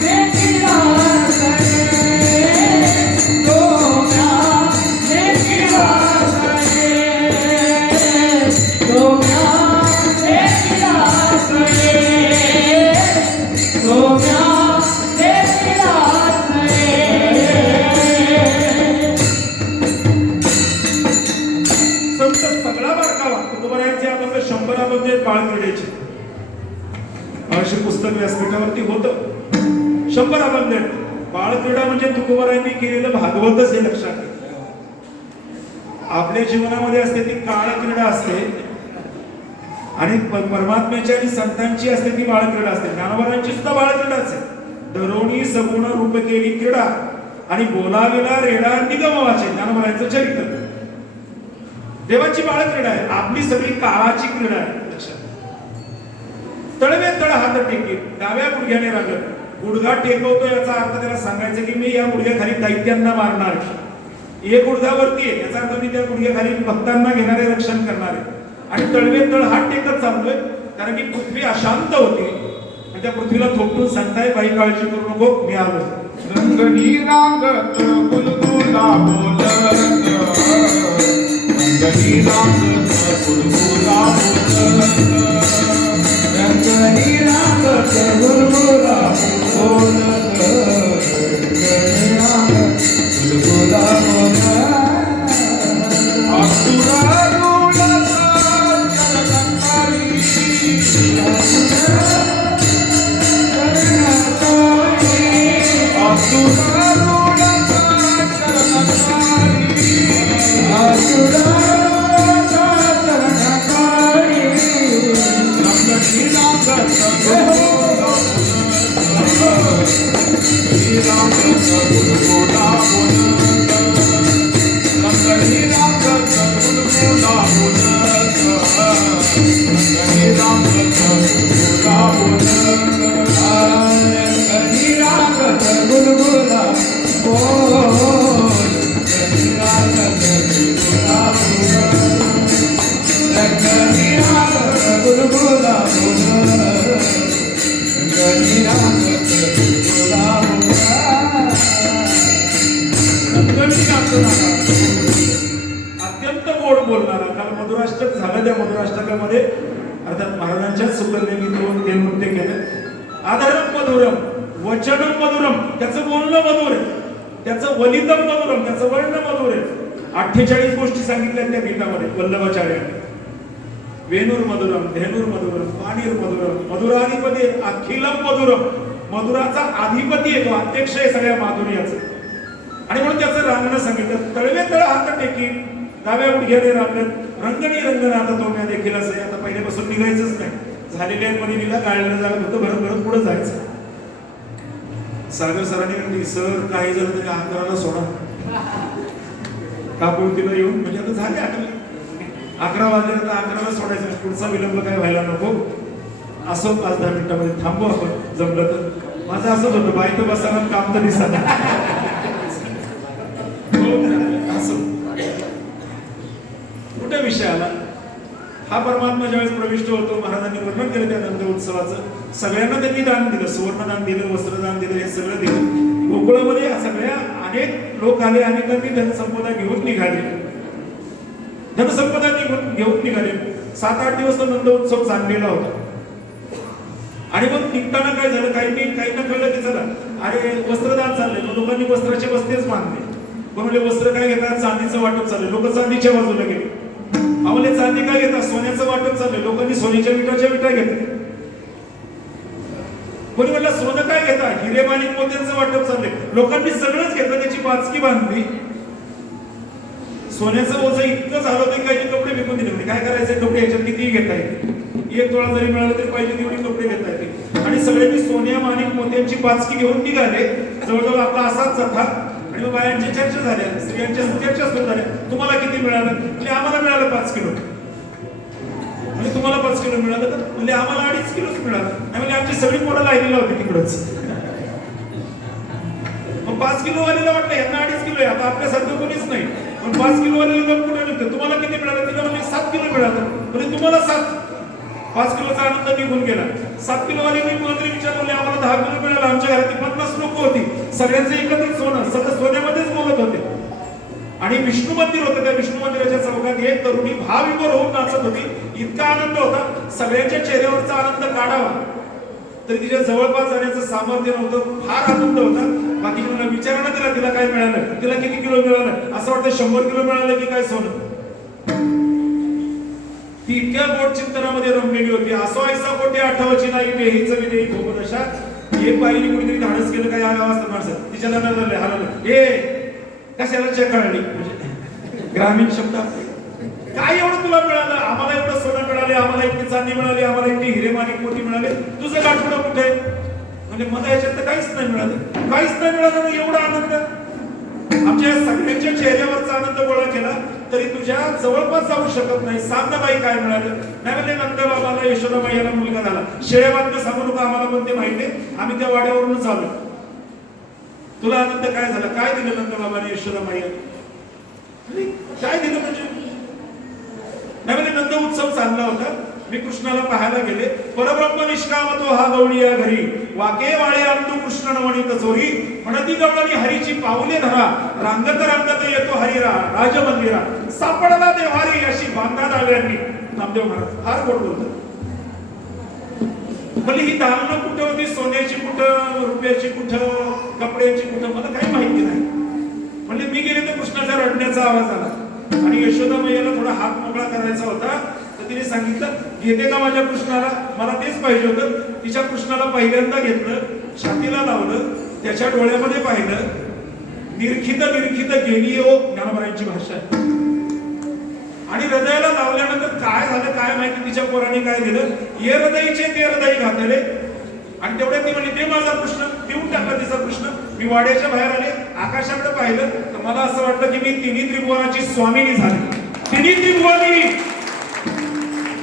देखिला करे, तो म्या देखिला करे, तो म्या देखिला करे, तो म्या देखिला करे. संत सगळा बारकावा तुकोबारायांचे अभंग 100 अभंग आहेत बाळक्रीडेचे. अशी पुस्तक व्यासपीठावरती होतं. 100 अभंग आहेत. बाळक्रीडा म्हणजे तुकोबारायांनी केलेलं भागवतच हे लक्षात घ्या. आपल्या जीवनामध्ये असते ती काळक्रीडा असते, आणि परमात्म्याची आणि संतांची असते ती बाळक्रीडा असते. ज्ञानोबारांची सुद्धा बाळक्रीडा असते. धरोणी सगुण रूप केली क्रीडा, आणि बोलावेला रेडा निगमवाचे. ज्ञानोबारांचं चरित्र देवाची बाळक्रीडा आहे. आपली सगळी काळाची क्रीडा आहे. लक्षात, तळवे तळ हात टेकी, डाव्या गुडघ्याने रागत. गुडघा टेकवतो याचा अर्थ त्याला सांगायचं की मी या गुडघ्याखाली दैत्यांना मारणार. एक गुडघ्यावरती आहे याचा अर्थ मी त्या गुडघ्याखाली भक्तांना घेणारे, रक्षण करणारे. आणि तळवे तळ हात टेकत चाललोय कारण की पृथ्वी अशांत होती, आणि त्या पृथ्वीला थोपटून सांगताय बाई काळजी करू नको, मी आलो. रंगणी रांगत बुलबुला बोलत, रंगणी रांगत बुलबुला बोलत, रंगणी रांगत बुलबुला बोलत, रंगणी रांगत बुलबुला बोलत. आतुरा रुळत चरणकारी, आतुरा रुळत चरणकारी, आतुरा रुळत चरणकारी. रंगणी रांगत बुलबुला बोलत, रंगणी रांगत बुलबुला बोलत, रंगणी रांगत बुलबुला बोलत, रंगणी रांगत बुलबुला बोलत, रंगणी रांगत बुलबुला बोल, रंगणी रांगत बुलबुला बोल, रंगणी रांगत बुलबुला बोल, रंगणी रांगत बुलबुला बोल. रंगणी नाचणारा, अत्यंत गोड बोलणारा. काल मधुराष्टक झालं. त्या मधुराष्टकामध्ये अर्थात महाराजांच्या सुकन्यांनी ते नृत्य केलं. आधारम मधुरम, वचनम मधुरम, त्याचं बोलणं मधुर आहे, त्याचं वलितम मधुरम, त्याचं वर्ण मधुर आहे. 48 गोष्टी सांगितल्या त्या गीतामध्ये वल्लभाचार्यांनी. वेणूर मधुरम, धेनुर मधुरम, पाणीर मधुरम, मधुराधिपती अखिलम मधुरम. मधुराचा अधिपती आहे तो, अध्यक्ष आहे सगळ्या माधुर्याचा. आणि म्हणून त्याचं रांगणं सांगितलं. तळवे तळ हात टेकी, डाव्या गुडघ्याने रांगत रंगणी रंगनाथ तो म्या देखील असं. आता पहिल्यापासून निघायचंच नाही, झालेल्या मध्ये निघा, गाळलेलं जागत होतं, भरत भरत पुढे जायचं. सागर सरांनी म्हणली, सर काही झालं तरी अकराला सोडा. कापुळतीला येऊन म्हणजे आता झाले 11 वाजले, तर 11ला सोडायचं, पुढचा विलंब काय व्हायला नको. असं 5-10 मिनिटांमध्ये थांबू आपण जमलं तर. माझं असंच होतं, बाई तर बसायला काम तर दिसत असं. कुठे विषय आला? हा परमात्मा ज्यावेळेस प्रविष्ट होतो, महाराजांनी वर्णन केलं त्या नंद उत्सवाचं. सगळ्यांना त्यांनी दान दिलं, सुवर्णदान दिलं, वस्त्रदान दिलं, हे सगळं दिलं. गोकुळामध्ये सगळ्या अनेक लोक आले, अनेकांनी धनसंपदा घेऊन निघाले. धनसंपदा घेऊन निघाले. 7-8 दिवस तो नंद उत्सव चाललेला होता. आणि मग निघताना काय झालं, काहींना कळलं की चला अरे वस्त्रदान चाललंय. मग लोकांनी वस्त्राचे बस्तेच बांधले. कोणाले वस्त्र काय घेतात, चांदीचं वाटप चाललंय, लोक चांदीच्या बाजूला गेले. आम्हाला चांदी काय घेतात, सोन्याचं वाटप चाललंय, लोकांनी सोन्याच्या विटा घेतल्या. कोणी म्हटलं सोनं काय घेतात, हिरे माणिक मोत्यांचं वाटप चाललंय, लोकांनी सगळंच घेतलं, त्याची पाचकी बांधली. सोन्याचं ओझं इतकं झालं होतं, काही कपडे विकून दिले. म्हणजे काय करायचं, कपडे याच्यात कितीही घेता येते, 1 तोळा जरी मिळाला तरी पाहिजे तेवढे कपडे घेता येते. आणि सगळ्यांनी सोन्या माणिक मोत्यांची पाचकी घेऊन निघाले. जवळजवळ आपला असाच जथा. आणि मग बायांची चर्चा झाल्या, स्त्रियांच्या चर्चा सुरू झाल्या. तुम्हाला किती मिळालं? म्हणजे आम्हाला मिळालं 5 किलो. म्हणजे तुम्हाला 5 किलो मिळालं का? म्हणजे आम्हाला 2.5 किलोच मिळालं. म्हणजे आमची सगळी पोरं लाईनीला होती तिकडच. मग 5 किलो वालीला वाटलं यांना 2.5 किलो आहे, आता आपल्यासारखं कोणीच नाही. पण 5 किलो वालीला जर कुठे निघतं, तुम्हाला किती मिळालं? तिला म्हणजे 7 किलो मिळालं. म्हणजे तुम्हाला 7. 5 किलोचा आनंद निघून गेला. 7 किलो वाली मंत्री विचारले, आम्हाला 10 किलो मिळालं. आमच्या घरात 50 लोक होती, सगळ्यांचं एकत्रित सोनं, सगळं सोन्यामध्येच बोलत होते. आणि विष्णू मंदिर होतं, त्या विष्णू मंदिराच्या चौकात एक तरुणी भाविभोर होऊन नाचत होती. इतका आनंद होता, सगळ्यांच्या चेहऱ्यावरचा आनंद काढावा तरी तिच्या जवळपास जाण्याचं सामर्थ्य नव्हतं. फार आनंद होता. बाकी मला विचारणा तिला काय मिळालं, तिला किती किलो मिळालं, असं वाटतं 100 किलो मिळालं की काय सोनं. ती इतक्या गोड चिंतनामध्ये रमलेली होती. असो ऐसा कोठे आठवायची नाही बेहीच विदेही भोगदशा. एक बाईने कुणीतरी धाडस केलं, काय या गावात माणसं तिच्या लग्नात झालंय, हरवलं, ए कशाला चेकाळली, म्हणजे ग्रामीण शब्द. काय एवढं तुला मिळालं? आम्हाला एवढं सोनं मिळाले, आम्हाला इतकी चांदी मिळाली, आम्हाला इतकी हिरे माणिक मोती मिळाले, तुझं गाठोडं कुठे? म्हणजे मला याच्यात तर काहीच नाही मिळालं. काहीच नाही मिळालं ना एवढा आनंद. आमच्या सगळ्यांच्या चेहऱ्यावरचा आनंद गोळा केला तरी तुझ्या जवळपास जाऊ शकत नाही. सांग ना बाई काय मिळालं? नाही म्हणजे नंदबाबाला यशोदाबाई याला मुलगा झाला. शेळ्या बातम्या सांगू नका, आम्हाला पण ते माहिती, आम्ही त्या वाड्यावरूनच आलो. तुला आनंद काय झाला? काय दिलं नंदबाबाने यशोदाबाई? काय दिलं म्हणजे? नाही म्हणजे नंद उत्सव चालला होता. मी कृष्णाला पाहायला गेले. परब्रह्म निष्काम तो हा गवळी या घरी, वाके वाळे अंतू कृष्ण नवणीत चोरी, म्हणती गवळणी हरीची पाऊले धरा, रांगत रांगत येतो हरिरा राजमंदिरा, सापडला देवारी अशी बांधा दाव्यांनी. नामदेव महाराज फार गोड बोलतात. भले ही दालनं कुठं होती, सोन्याची कुठं, रुपयाची कुठं, कपड्याची कुठं, मला काही माहिती नाही. म्हणजे मी गेले तर कृष्णाच्या रडण्याचा आवाज आला. आणि यशोदा मैयाला थोडा हात मोकळा करायचा होता, तर तिने सांगितलं, घेते का माझ्या कृष्णाला? मला तेच पाहिजे होतं. तिच्या कृष्णाला पहिल्यांदा घेतलं, छातीला लावलं, त्याच्या डोळ्यामध्ये पाहिलं. निरखित निरखित गेली ओ, ज्ञानोबारांची भाषा. आणि हृदयाला लावल्यानंतर काय झालं काय माहिती, तिच्या पोराने काय दिलं, ये हृदयचे ते हृदय घातले. आणि तेवढ्यात ती म्हणली, ते माझा कृष्ण. देऊन टाकला तिचा कृष्ण. मी वाड्याच्या बाहेर आले, आकाशाकडे पाहिलं, तर मला असं वाटलं की मी तिन्ही त्रिभुवनाची स्वामिनी झाली. तिन्ही त्रिभुवनी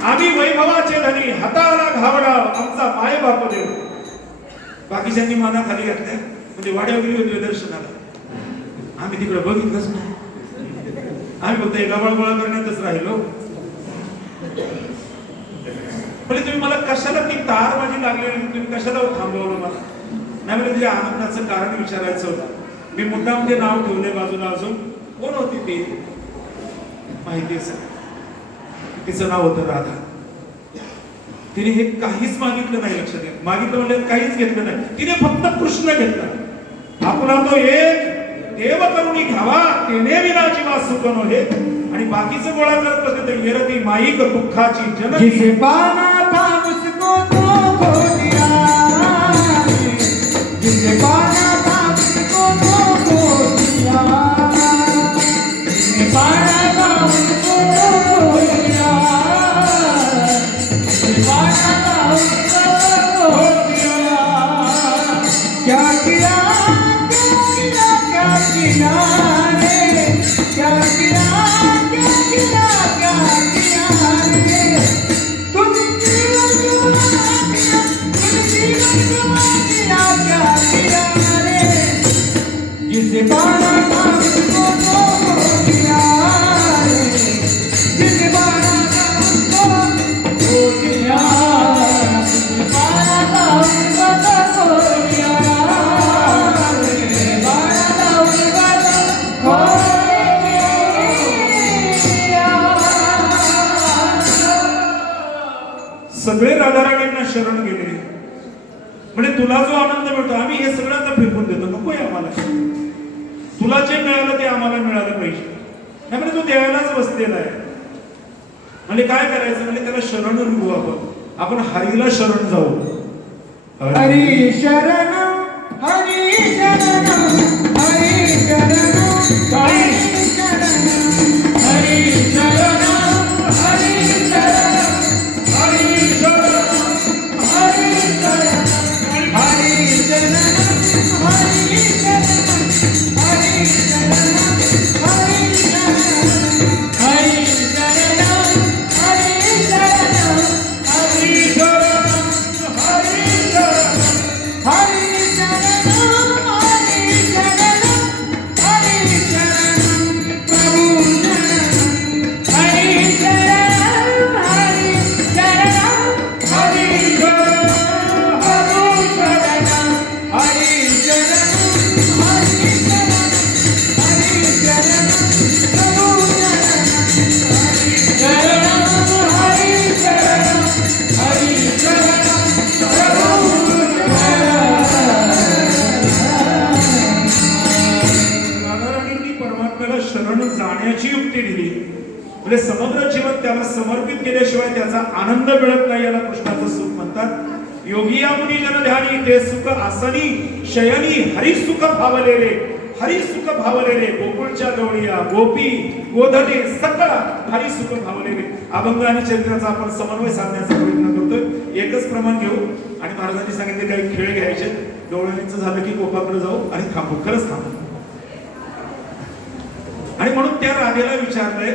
आम्ही वैभवाचे धनी, हाताला घावडा आमचा माय बाप देव. बाकीच्यांनी माना खाली घातल्या, म्हणजे वाड्यावर गेली होती दर्शनाला. आम्ही तिकडे बघितलंच नाही. आम्ही फक्त गबाळ गोळा करण्यातच राहिलो. म्हणजे तुम्ही मला कशाला ती तार माझी लागलेली, तुम्ही कशाला थांबवलं मला? नाही म्हणजे तुझ्या आनंदाचं कारण विचारायचं होतं. मी मुद्दाम ते नाव ठेवले बाजूला. अजून कोण होती ती माहिती आहे? तिचं नाव होतं राधा. तिने हे काहीच मागितलं नाही, लक्षात घ्या. मागितलं म्हणजे काहीच घेतलं नाही. तिने फक्त कृष्ण घेतला. आपला तो एक देव करुणी घ्यावा, तेने विना जीवा सुख नव्हे. आणि आणि बाकीचं गोळा करत बसले तर येरती माईक दुःखाची जनक जिसे पाना था उसको तो खो दिया जिसे पाना था उसको तो खो दिया जिसे पाना था उसको तो खो दिया जिसे पाना था उसको खो दिया क्या किया क्या किया रे क्या किया क्या किया रे तुझ जीवन क्या किया रे जिसे पाना था उसको तो खो दिया रे जिसे पाना था उसको खो दिया जिसे पाना था उसको तो खो दिया रे पाना था उसको तो खो सगळे राधाराणींना शरण गेले म्हणजे तुला जो आनंद मिळतो आम्ही हे सगळं आता फेकून देतो नकोय आम्हाला तुला जे मिळालं ते आम्हाला मिळालं पाहिजे नाही म्हणजे तू द्यायलाच बसलेला आहे म्हणजे काय करायचं म्हणजे त्याला शरण घेऊ आपण हरीला शरण जाऊ हरी शरण हरी शरण हरी शरण हरी शरण हरी शरण हरी शरण हरी शरण हरी शरण हरी शरण हरी शरण हरी शरण हरी शरण हरी शरण हरी शरण हरी शरण हरी शरण हरी शरण हरी शरण हरी शरण प्रभु शरण हरी शरण हरी शरण हरी शरण प्रभु शरण हरी शरण हरी शरण हरी शरण प्रभु शरण हरी शरण हरी शरण हरी शरण राधाराणींनी परमात्म्याला शरण जाण्याची युक्ती दिली म्हणजे समग्र जीवन त्याला समर्पित केल्याशिवाय त्याचा आनंद मिळत नाही याला कृष्णाचं सुख म्हणतात योगी या मुनी जन ध्यानी ते सुख आसनी शयनी हरी सुख भावले रे हरी सुख भावले रे गोकुळच्या गवळीया गोपी गोधने सकळ हरी सुख भावले रे अभंग आणि चरित्राचा आपण समन्वय साधण्याचा प्रयत्न करतोय एकच प्रमाण घेऊ आणि महाराजांनी सांगितले काही खेळ घ्यायचे गवळणीचं झालं की गोपाकडे जाऊ आणि थांबू खरंच थांबू आणि म्हणून त्या राधेला विचारलंय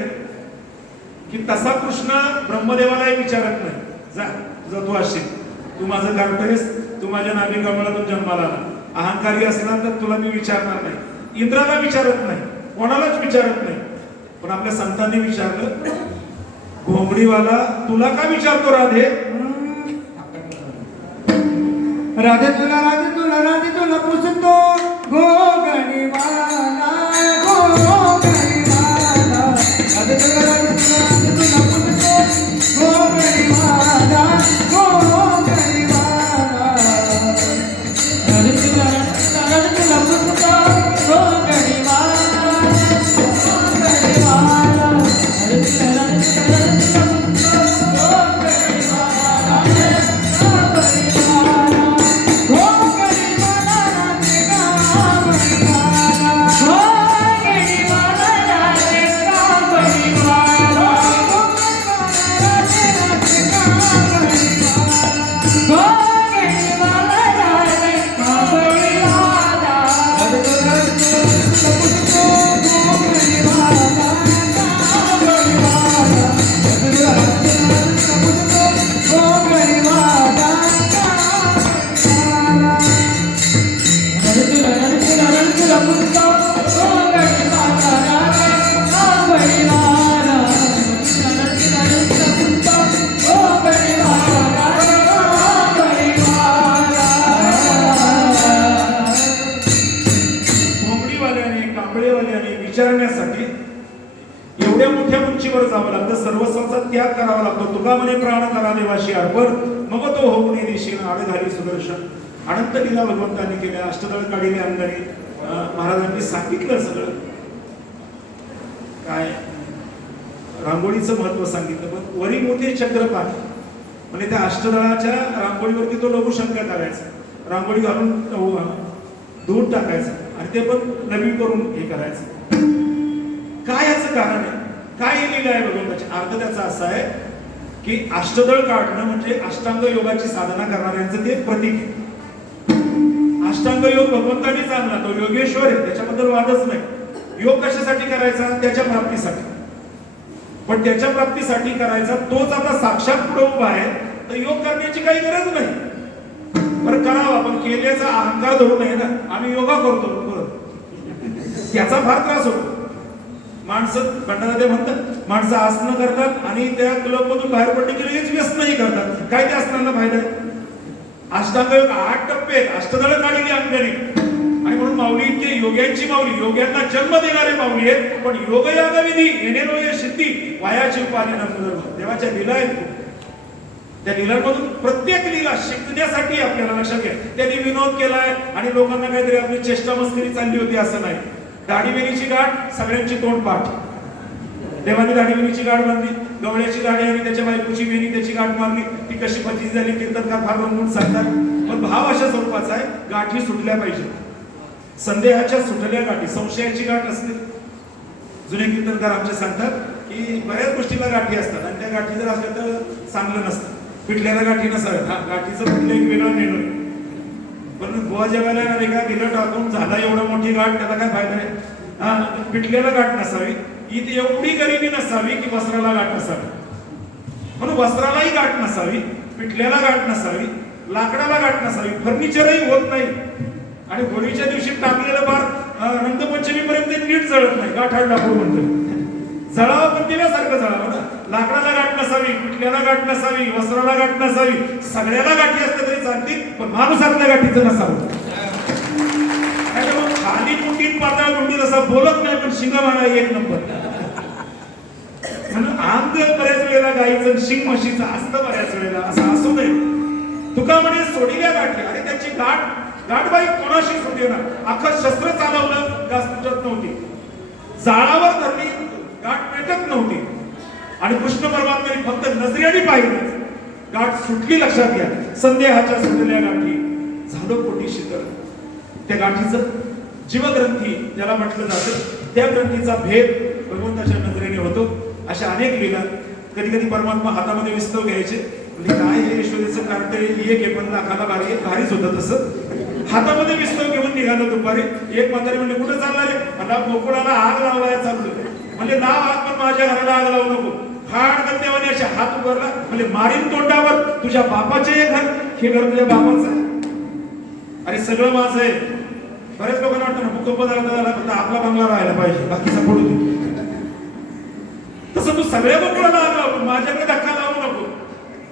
की तसा कृष्ण ब्रह्मदेवालाही विचारत नाही जा तुझा तू असेल तू माझं गारठेस तू माझ्या नाभी कमळातून जन्माला आला अहंकारी असला तर तुला मी विचारणार नाही इंद्राला विचारत नाही कोणालाच विचारत नाही पण आपल्या संतांनी विचारलं घोंगडीवाला तुला का विचारतो राधे राधे तुला पुसतो गोगणीवाला गोगणीवाला राधे तुला पुसतो गोगणीवाला गोगणीवाला राधे तुला पुसतो गोगणीवाला गोगणीवाला राधे तुला विचारण्यासाठी एवढ्या मोठ्या उंचीवर जावं लागतं सर्वस्वाचा त्याग करावा लागतो तुका म्हणे प्राण करा देवाशी अर्पण मग तो होऊन दिशेनं आड घाली सुदर्शन अनंत लीला भगवंतांनी केल्या अष्टदळ काढिले अंगाने महाराजांनी सांगितलं सगळं काय रांगोळीचं महत्व सांगितलं, पण वरी मोठे चक्रपात म्हणजे त्या अष्टदळाच्या रांगोळीवरती तो लघुशंका करायचा, रांगोळी घालून दूध टाकायचं आणि ते पण नवी करून हे करायचं. काय याचं कारण आहे, काय हे लिहिलं आहे भगवंताचे? अर्थ त्याचा असा आहे की अष्टदळ काढणं म्हणजे अष्टांग योगाची साधना करणाऱ्यांचं ते प्रतीक आहे. अष्टांग योग भगवंतानीच आणला, तो योगेश्वर आहे, त्याच्याबद्दल वादच नाही. योग कशासाठी करायचा? त्याच्या प्राप्तीसाठी. पण त्याच्या प्राप्तीसाठी करायचा तोच आता साक्षात पुढे उभा आहे, तर योग करण्याची काही गरज नाही. बरं करावा, पण केल्याचा अहंकार धरू नये ना. आम्ही योगा करतो त्याचा फार त्रास होतो. माणसं भंडारा ते म्हणतात, माणसं आसनं करतात आणि त्या क्लब मधून बाहेर पडले की लगेच व्यसनही करतात. काय त्या आसनांना फायदा आहे? अष्टांग योग 8 टप्पे आहेत, अष्टदळ काढलेली अंगाने. आणि म्हणून माऊली इतके योग्यांची माऊली, योग्यांना जन्म देणारे माऊली आहेत. पण योग यागविधी येणेलो ये सिद्धी वायाची उपाधी नंतर देवाच्या लीला आहेत. त्या लीलांमधून प्रत्येक लीला शिकण्यासाठी आपल्याला लक्षात घ्या. त्यांनी विनोद केलाय आणि लोकांना काहीतरी आपली चेष्टा मस्करी चालली होती असं नाही. दाढीबेनीची गाठ, सगळ्यांची तोंडपाठ. देवाने दाढीबेनीची गाठ बांधली, गवळ्याची गाडी आणि त्याच्या बायकोची बेनी त्याची गाठ मारली. ती कशी पती झाली कीर्तनकार फार रंगून सांगतात. पण भाव अशा स्वरूपाचा आहे, गाठी सुटल्या पाहिजे. संदेहाच्या सुटल्या गाठी, संशयाची गाठ असते. जुने कीर्तनकार आमचे सांगतात की बऱ्याच गोष्टीला गाठी असतात आणि त्या गाठी जर असल्या तर चांगलं नसतं. पिठल्याला गाठी नसाव्यात. हा, गाठीचं कुठलं एक वेगळा निर्णय. पण गोवा जेवायला नाही का दिलं टाकून झाला एवढा मोठी गाठ, त्याला काय फायदा आहे? हा, पिठल्याला गाठ नसावी. इथे एवढी गरिबी नसावी की वस्त्राला गाठ नसावी. म्हणून वस्त्रालाही गाठ नसावी, पिठल्याला गाठ नसावी, लाकडाला गाठ नसावी, फर्निचरही होत नाही. आणि होळीच्या दिवशी टाकलेलं बार रंगपंचमीपर्यंत नीट जळत नाही. गाठाड लाकूड म्हणतो. जळावं पण दिल्यासारखं जळावं ना. लाकडाला गाठ नसावी, पिठल्याला गाठ नसावी, वस्त्राला गाठ नसावी. सगळ्याला गाठी असल्या तरी चालतील, पण माणूसातल्या गाठीचं नसावं. खाली मुंडीत पातळ मुंडीत असं बोलत नाही, पण शिंग म्हणा एक नंबर. म्हणून अंग बऱ्याच वेळेला गाईचं, शिंग म्हशीचं असतं बऱ्याच वेळेला. असं असू नये. तुका म्हणे सोडिल्या गाठी. आणि त्याची गाठबाई कोणाशी सुटे ना. अख्खं शस्त्र चालवलं गाठ तुटत नव्हती, जाळावर धरली गाठ पेटत नव्हती. आणि कृष्ण परमात्म्याने फक्त नजरेने पाहिलं, गाठ सुटली. लक्षात घ्या, संदेहाच्या सुटल्या गाठी झालं पोटी शीतल. त्या गाठीचं जीवग्रंथी ज्याला म्हटलं जातं, त्या ग्रंथीचा भेद भगवंताच्या नजरेने होतो. अशा अनेक लीला. कधी कधी परमात्मा हातामध्ये विस्तव घ्यायचे, म्हणजे काय हे यशोदेचं कार्ट एक आहे पण लाखाला भारीच होतं. तसं हातामध्ये विस्तव घेऊन निघालं दुपारी. एक म्हातारी म्हणजे कुठे चालणार आहे? मला गोकुळाला आग लावायला चाललोय. म्हणजे लाव आग, पण माझ्या घराला आग लावू नको. फाड गत्यावाने अशा हात उभारला, म्हणजे मारीन तोंडावर. तुझ्या बापाचे हे घर, हे घर तुझ्या बापाचं आहे. अरे सगळं माझं आहे. बरेच लोकांना वाटतं ना भूकंप झाला फक्त आपला बंगला राहायला पाहिजे, बाकीचा पडू दे. तसं तू सगळ्या गोकुळाला आग लाव, पण माझ्याकडे धक्का लावू नको.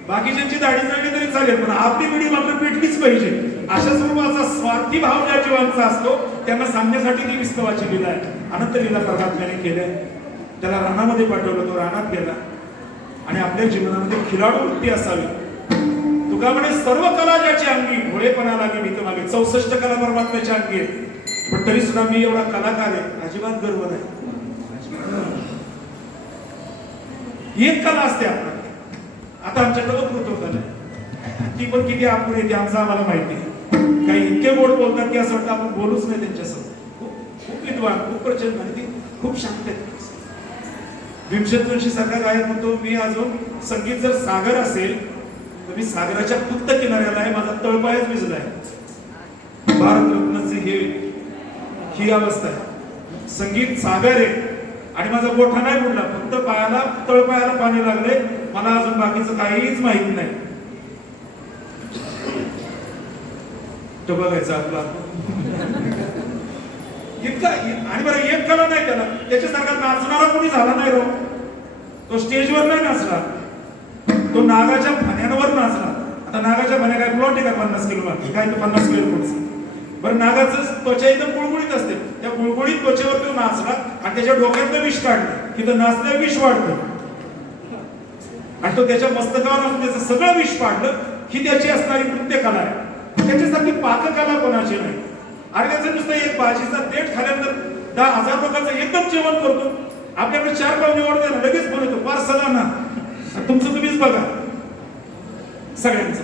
बाकीच्यांची दाढी जळली तरी चालेल, पण आपली पिढी मात्र पेटलीच पाहिजे. अशा स्वरूपाचा स्वार्थी भाव ज्या जीवांचा असतो त्यांना सांगण्यासाठी ती विस्तवाची लीला आहे. अनंत लीला परमात्म्याने केल्या. त्याला रानामध्ये पाठवलं, तो रानात गेला. आणि आपल्या जीवनामध्ये खिलाडू वृत्ती असावी. तुका म्हणे सर्व कला ज्याची अंगी, भोळेपणा लागे भीत मागे. 64 कला परमात्म्याच्या अंगी आहेत. पण तरी सुद्धा मी एवढा कलाकार आहे, अजिबात गर्व नाही. एक कला असते आपल्याला. आता आमच्याकडे वक्तृत्व कला आहे, ती पण किती अपुरी येते आमचं आम्हाला माहिती. काही इतके गोड बोलतात की असं वाटतं आपण बोलूच नाही त्यांच्यासमोर. खूप विद्वान, खूप प्रचंड आणि ती खूप शांत आहेत. भीमसेन जोशी सारखा गायक म्हणतो, मी अजून संगीत जर सागर असेल तर मी सागराच्या फक्त किनाऱ्याला आहे, माझा तळपायच भिजलाय. भारतरत्नाचे ही अवस्था आहे. संगीत सागर आहे आणि माझा गोठा नाही बुडला, फक्त पायाला तळपायाला पाणी लागले. मला अजून बाकीचं काहीच माहित नाही. तो बघायचा आपला इतका. आणि बरं एक कला नाही त्याला, त्याच्यासारखा नाचणारा कोणी झाला नाही. तो स्टेजवर नाही नाचला, तो नागाच्या फण्यांवर नाचला. आता नागाच्या फण्या काय प्लॉट आहे का 50 किलो काय, तो 50 किलो फुटचं. बरं, नागाचं त्वचा एकदम गुळगुळीत असते, त्या गुळगुळीत त्वचेवर तो नाचला आणि त्याच्या डोक्यातलं विष काढलं. तिथं नाचलं विष वाढतं आणि तो त्याच्या मस्तकावर नाचून त्याचं सगळं विष पाडलं. ही त्याची असणारी नृत्य कला आहे. त्याच्यासारखी पाककला कोणाची नाही. अरे त्याचं नुसतं एक भाजीचा देठ खाल्यानंतर 10,000 लोकांचं एकदम जेवण करतो. आपल्याकडे 4 पाव निवडते ना लगेच फोन येतो पार्सल आणा. तुमचं तुम्हीच बघा सगळ्यांचं.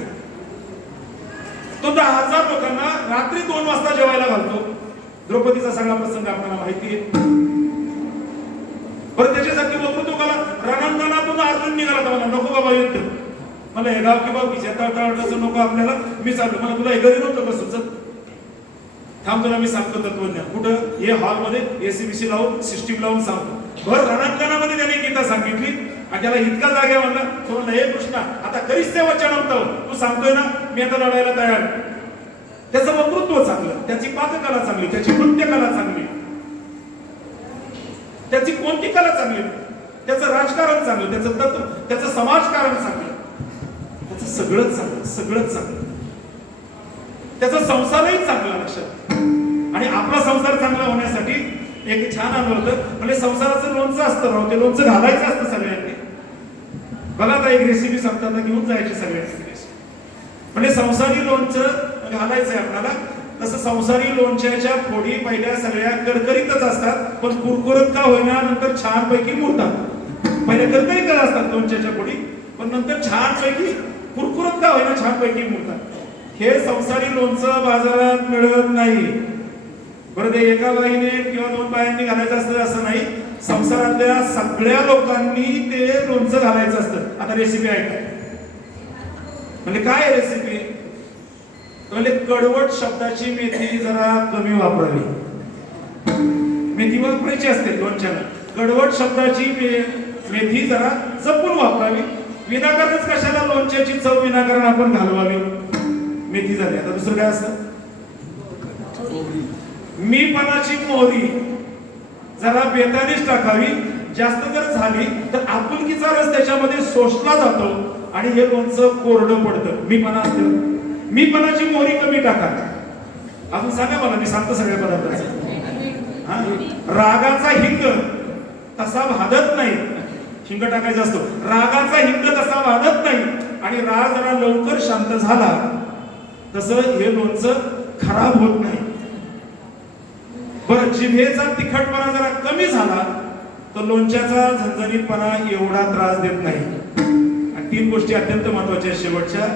तो 10,000 लोकांना रात्री 2 वाजता जेवायला घालतो. द्रौपदीचा सगळा प्रसंग आपल्याला माहिती आहे. बरं त्याच्यासाठी वक्तृत्वाला रणांगणातून अर्जुन निघाला तर मला नको बाबा युद्ध, मला हे गाव की बाबा विचारता नको आपल्याला, मी चाललो. मला तुला हे घरी नव्हतं का सुचत? थांब तुला मी सांगतो तत्वज्ञान. कुठं? हे हॉलमध्ये एसीबीसी लावून सिस्टीम लावून सांगतो. भर रणांगणामध्ये त्याने गीता सांगितली आणि त्याला इतका जागे म्हणला तो म्हणला हे कृष्णा आता कधीच ते वचन होतं, तू सांगतोय ना मी आता लढायला तयार. त्याचं वक्तृत्व चांगलं, त्याची पाककला चांगली, त्याची नृत्यकला चांगली, त्याची कोणती कला चांगली, त्याचं राजकारण चांगलं, त्याचं तत्व, त्याचं समाजकारण चांगलं, त्याचं सगळंच चांगलं, सगळंच चांगलं, त्याचा संसारही चांगला लक्षात. आणि आपला संसार चांगला होण्यासाठी एक छान आलं होतं म्हणजे संसाराचं लोणचं असतं राव, ते लोणचं घालायचं असतं सगळ्यांनी. बघा आता एक रेसिपी सांगताना घेऊन जायची सगळ्यांची रेसिपी. म्हणजे संसारी लोणचं घालायचंय आपल्याला. तसं संसारी लोणच्याच्या फोडी पहिल्या सगळ्या करकरीतच असतात, पण कुरकुरत का होईना नंतर छानपैकी मुरतात. पहिल्या करकरीतच असतात लोणच्याच्या फोडी, पण नंतर छानपैकी कुरकुरत का होईना छानपैकी मुरतात. हे संसारी लोणचं बाजारात मिळत नाही. बरं ते एका बाईने किंवा 2 बायांनी घालायचं असतं असं नाही, संसारातल्या सगळ्या लोकांनी ते लोणचं घालायचं असतं. आता रेसिपी ऐका. म्हणजे काय रेसिपी? म्हणजे कडवट शब्दाची मेथी जरा कमी वापरावी. मेथी वापरायची असते लोणच्याला. कडवट शब्दाची मेथी जरा जपून वापरावी. विनाकारणच कशाला लोणच्याची चव विनाकारण आपण घालवावी. मेथी झाली. आता दुसरं काय असतं? मीपणाची मोहरी जरा बेतानीच टाकावी. जास्त जर झाली तर आपुलकीचा रस त्याच्यामध्ये शोषला जातो आणि हे लोणचं कोरडं पडतं. मीपणा असतं. मीपणाची मोहरी कमी टाका. अजून सांगा मला, मी सांगतो सगळ्या पदार्थाचं. रागाचा हिंग तसा भादत नाही. हिंग टाकायचा असतो. रागाचा हिंग तसा भादत नाही आणि राग जरा लवकर शांत झाला तसं हे लोणचं खराब होत नाही. बरं जिभेचा तिखटपणा जरा कमी झाला तर लोणच्याचा झणझणीतपणा एवढा त्रास देत नाही. आणि 3 गोष्टी अत्यंत महत्वाच्या शेवटच्या.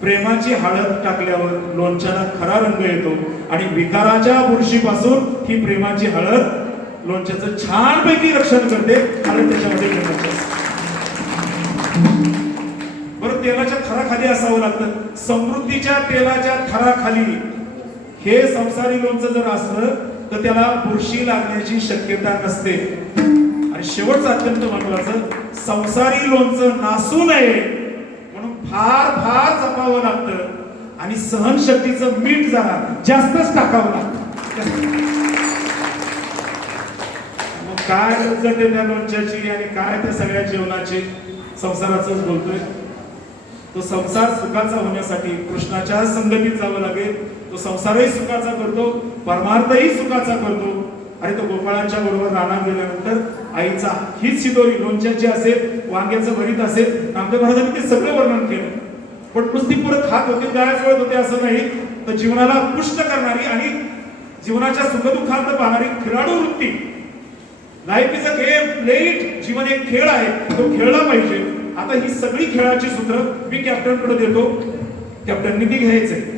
प्रेमाची हळद टाकल्यावर लोणच्याला खरा रंग येतो आणि विकाराच्या बुरशीपासून ही प्रेमाची हळद लोणच्याचं छानपैकी रक्षण करते, कारण त्याच्यामध्ये प्रेमाची असते. बरं तेलाच्या थराखाली असावं लागतं. समृद्धीच्या तेलाच्या थराखाली हे संसारी लोणचं जर असलं तर त्याला बुरशी लागण्याची शक्यता नसते. आणि शेवटचं अत्यंत महत्वाचं, संसारी लोणचं नासू नये म्हणून फार फार जपावं लागतं आणि सहनशक्तीचं मीठ जरा जास्तच टाकावं लागतं. मग काय लज्जत आहे त्या लोणच्याची आणि काय त्या सगळ्या जेवणाची. संसाराचंच बोलतोय. तो संसार सुखाचा होण्यासाठी कृष्णाच्या संगतीत जावं लागेल. तो संसारही सुखाचा करतो, परमार्थही सुखाचा करतो. आणि तो गोपाळांच्या बरोबर रानात गेल्यानंतर आईचा हीच शिदोरी लोणच्याची असेल, वांग्याचं भरीत असेल, आमच्या महाराजांनी ते सगळं वर्णन केलं. पण नुसती परत खात होते, गायच वळत होते असं नाही, तर जीवनाला पुष्ट करणारी आणि जीवनाच्या सुखदुःखात पाहणारी खेळाडू वृत्ती. Life is a game, play it. जीवन एक खेळ आहे, तो खेळला पाहिजे. आता ही सगळी खेळाची सूत्र मी कॅप्टनकडे देतो. कॅप्टननी ती घ्यायचंय.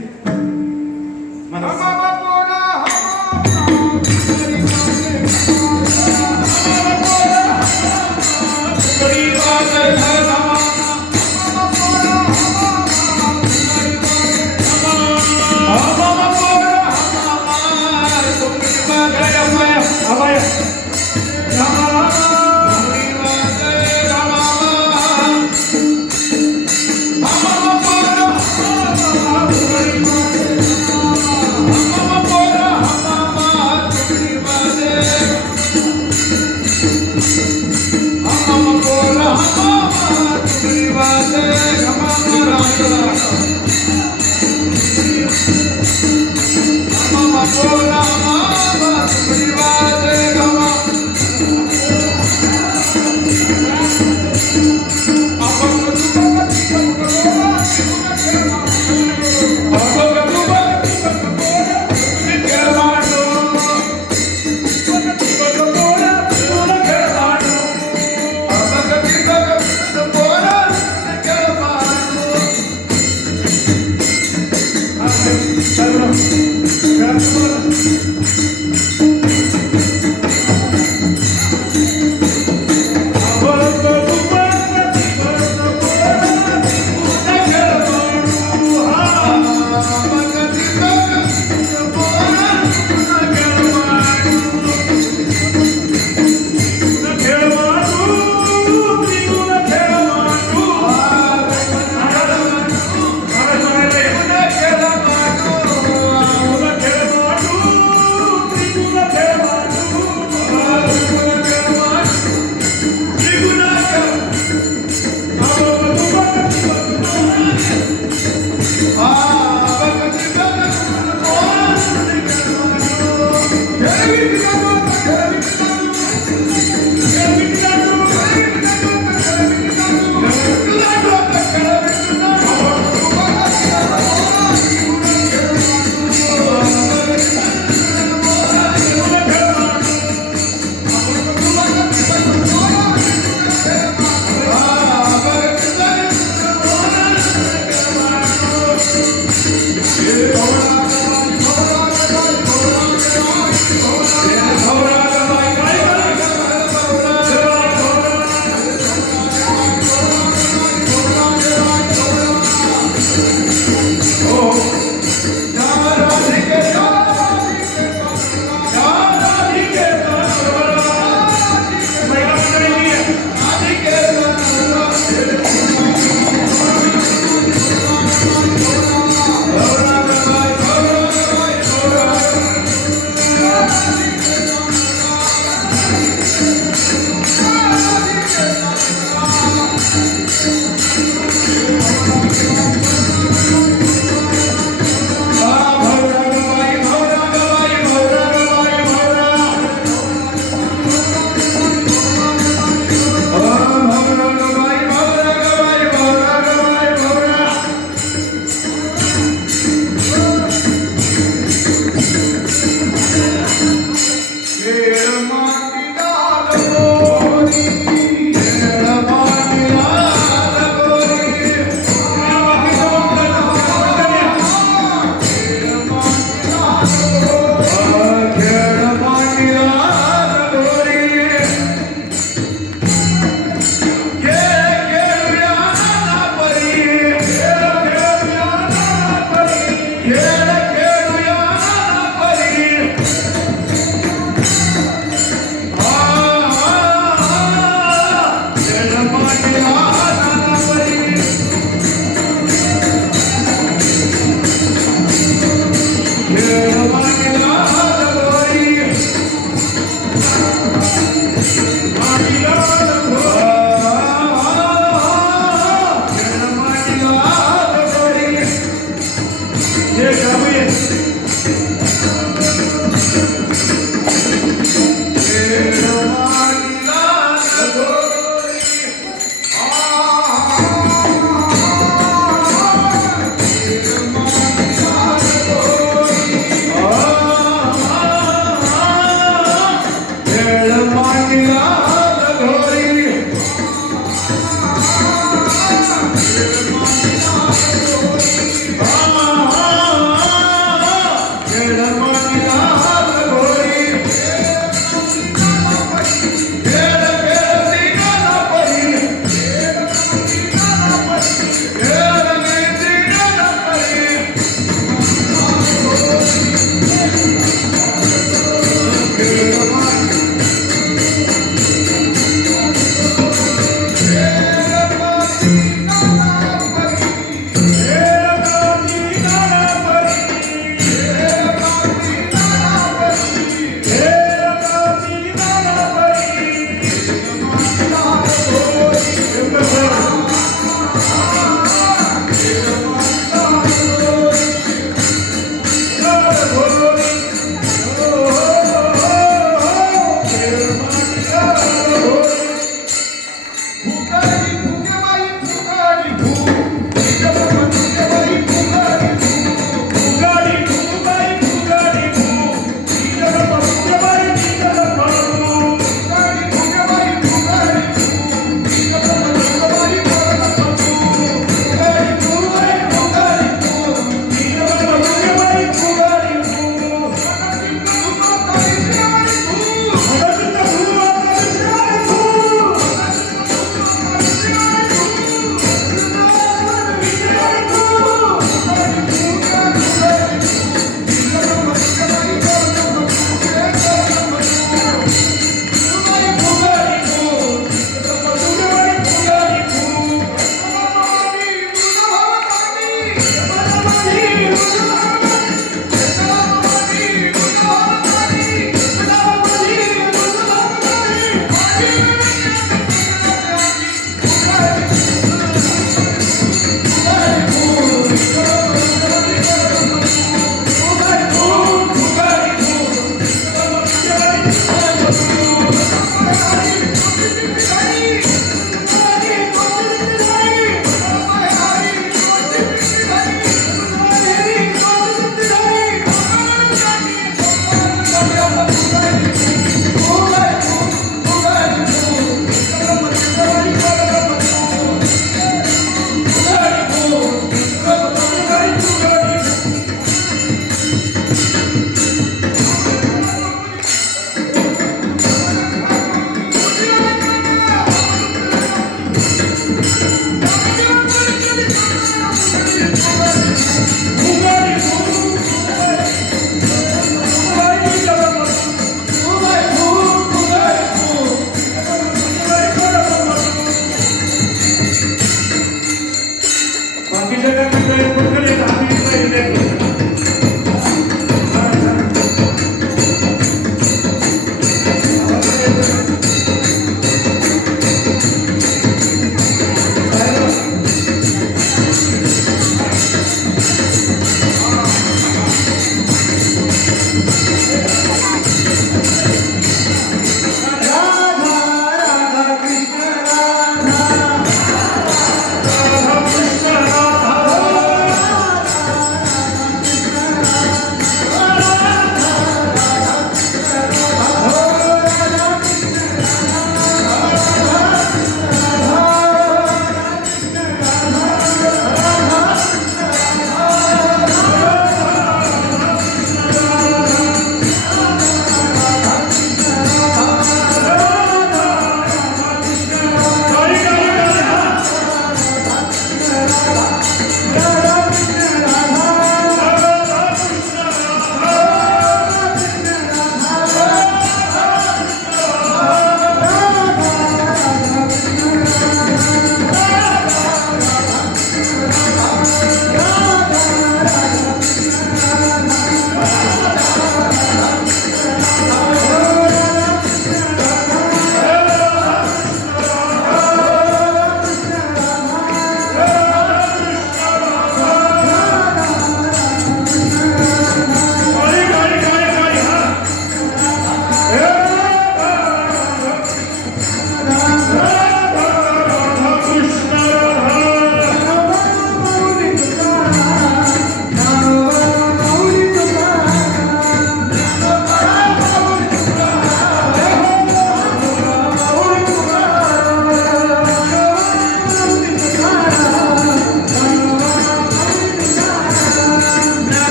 राधा कृष्ण राधा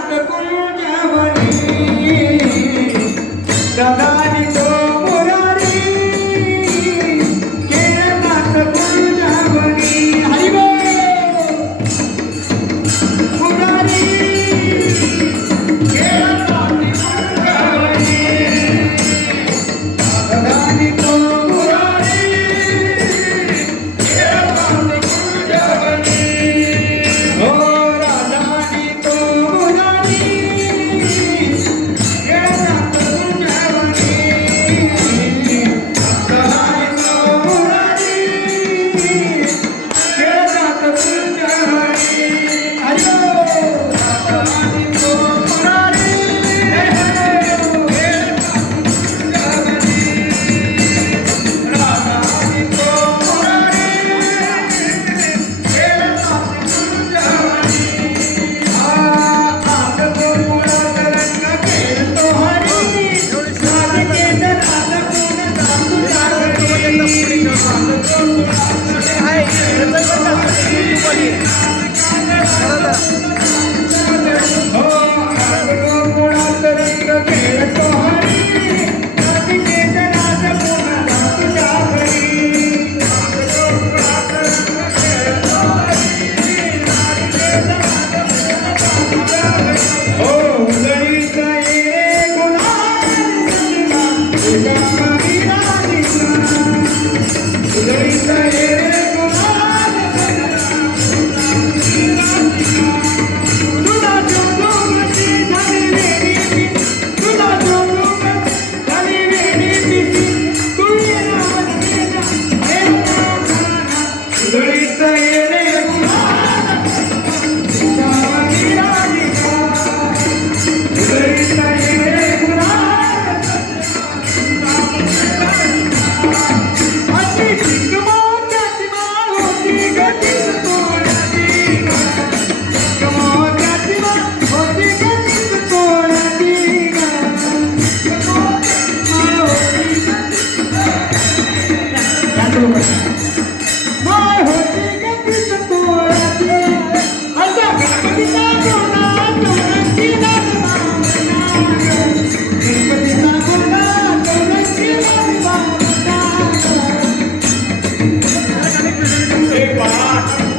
नाथ कुंजवनी ददानी तो मुरारी केले नाथ कुंजवनी हरिबोल मुरारी केले नाथ कुंजवनी ददानी तो मुरारी केले नाथ कुंजवनी हो राधानी तो मुरारी केले नाथ कुंजवनी ददानी तो मुरारी केले नाथ कुंजवनी हरिओ राधानी तो मुरारी केले नाथ कुंजवनी राधानी तो मुरारी केले नाथ कुंजवनी आग गोकुळ तरंग खेळतो हरी राधिके राधा कोण दातू जागरी आग गोकुळ तरंग खेळतो हरी राधिके राधा कोण दातू जागरी हो उदळीचा ये गुलाल तुझा कविता दिसला उदळीचा ये गुलाल तुला जोगुमती झाली वेडी तुला जोगुमती झाली वेडी पिसी तू येणार उदळीचा ये गुलाल तुझा कविता दिसला उदळीचा ये गुलाल अशी चिकमोत्याची माळ होती गतीच तोडाची चिकमोत्याची माळ होती गतीच तोडाची चिकमोत्याची माळ होती माळ होती गतीच तोडाची असा गणपतीचा गोंडा तोडकी दात बांधला गणपतीचा गोंडा तोडकी दात बांधला हे पाठ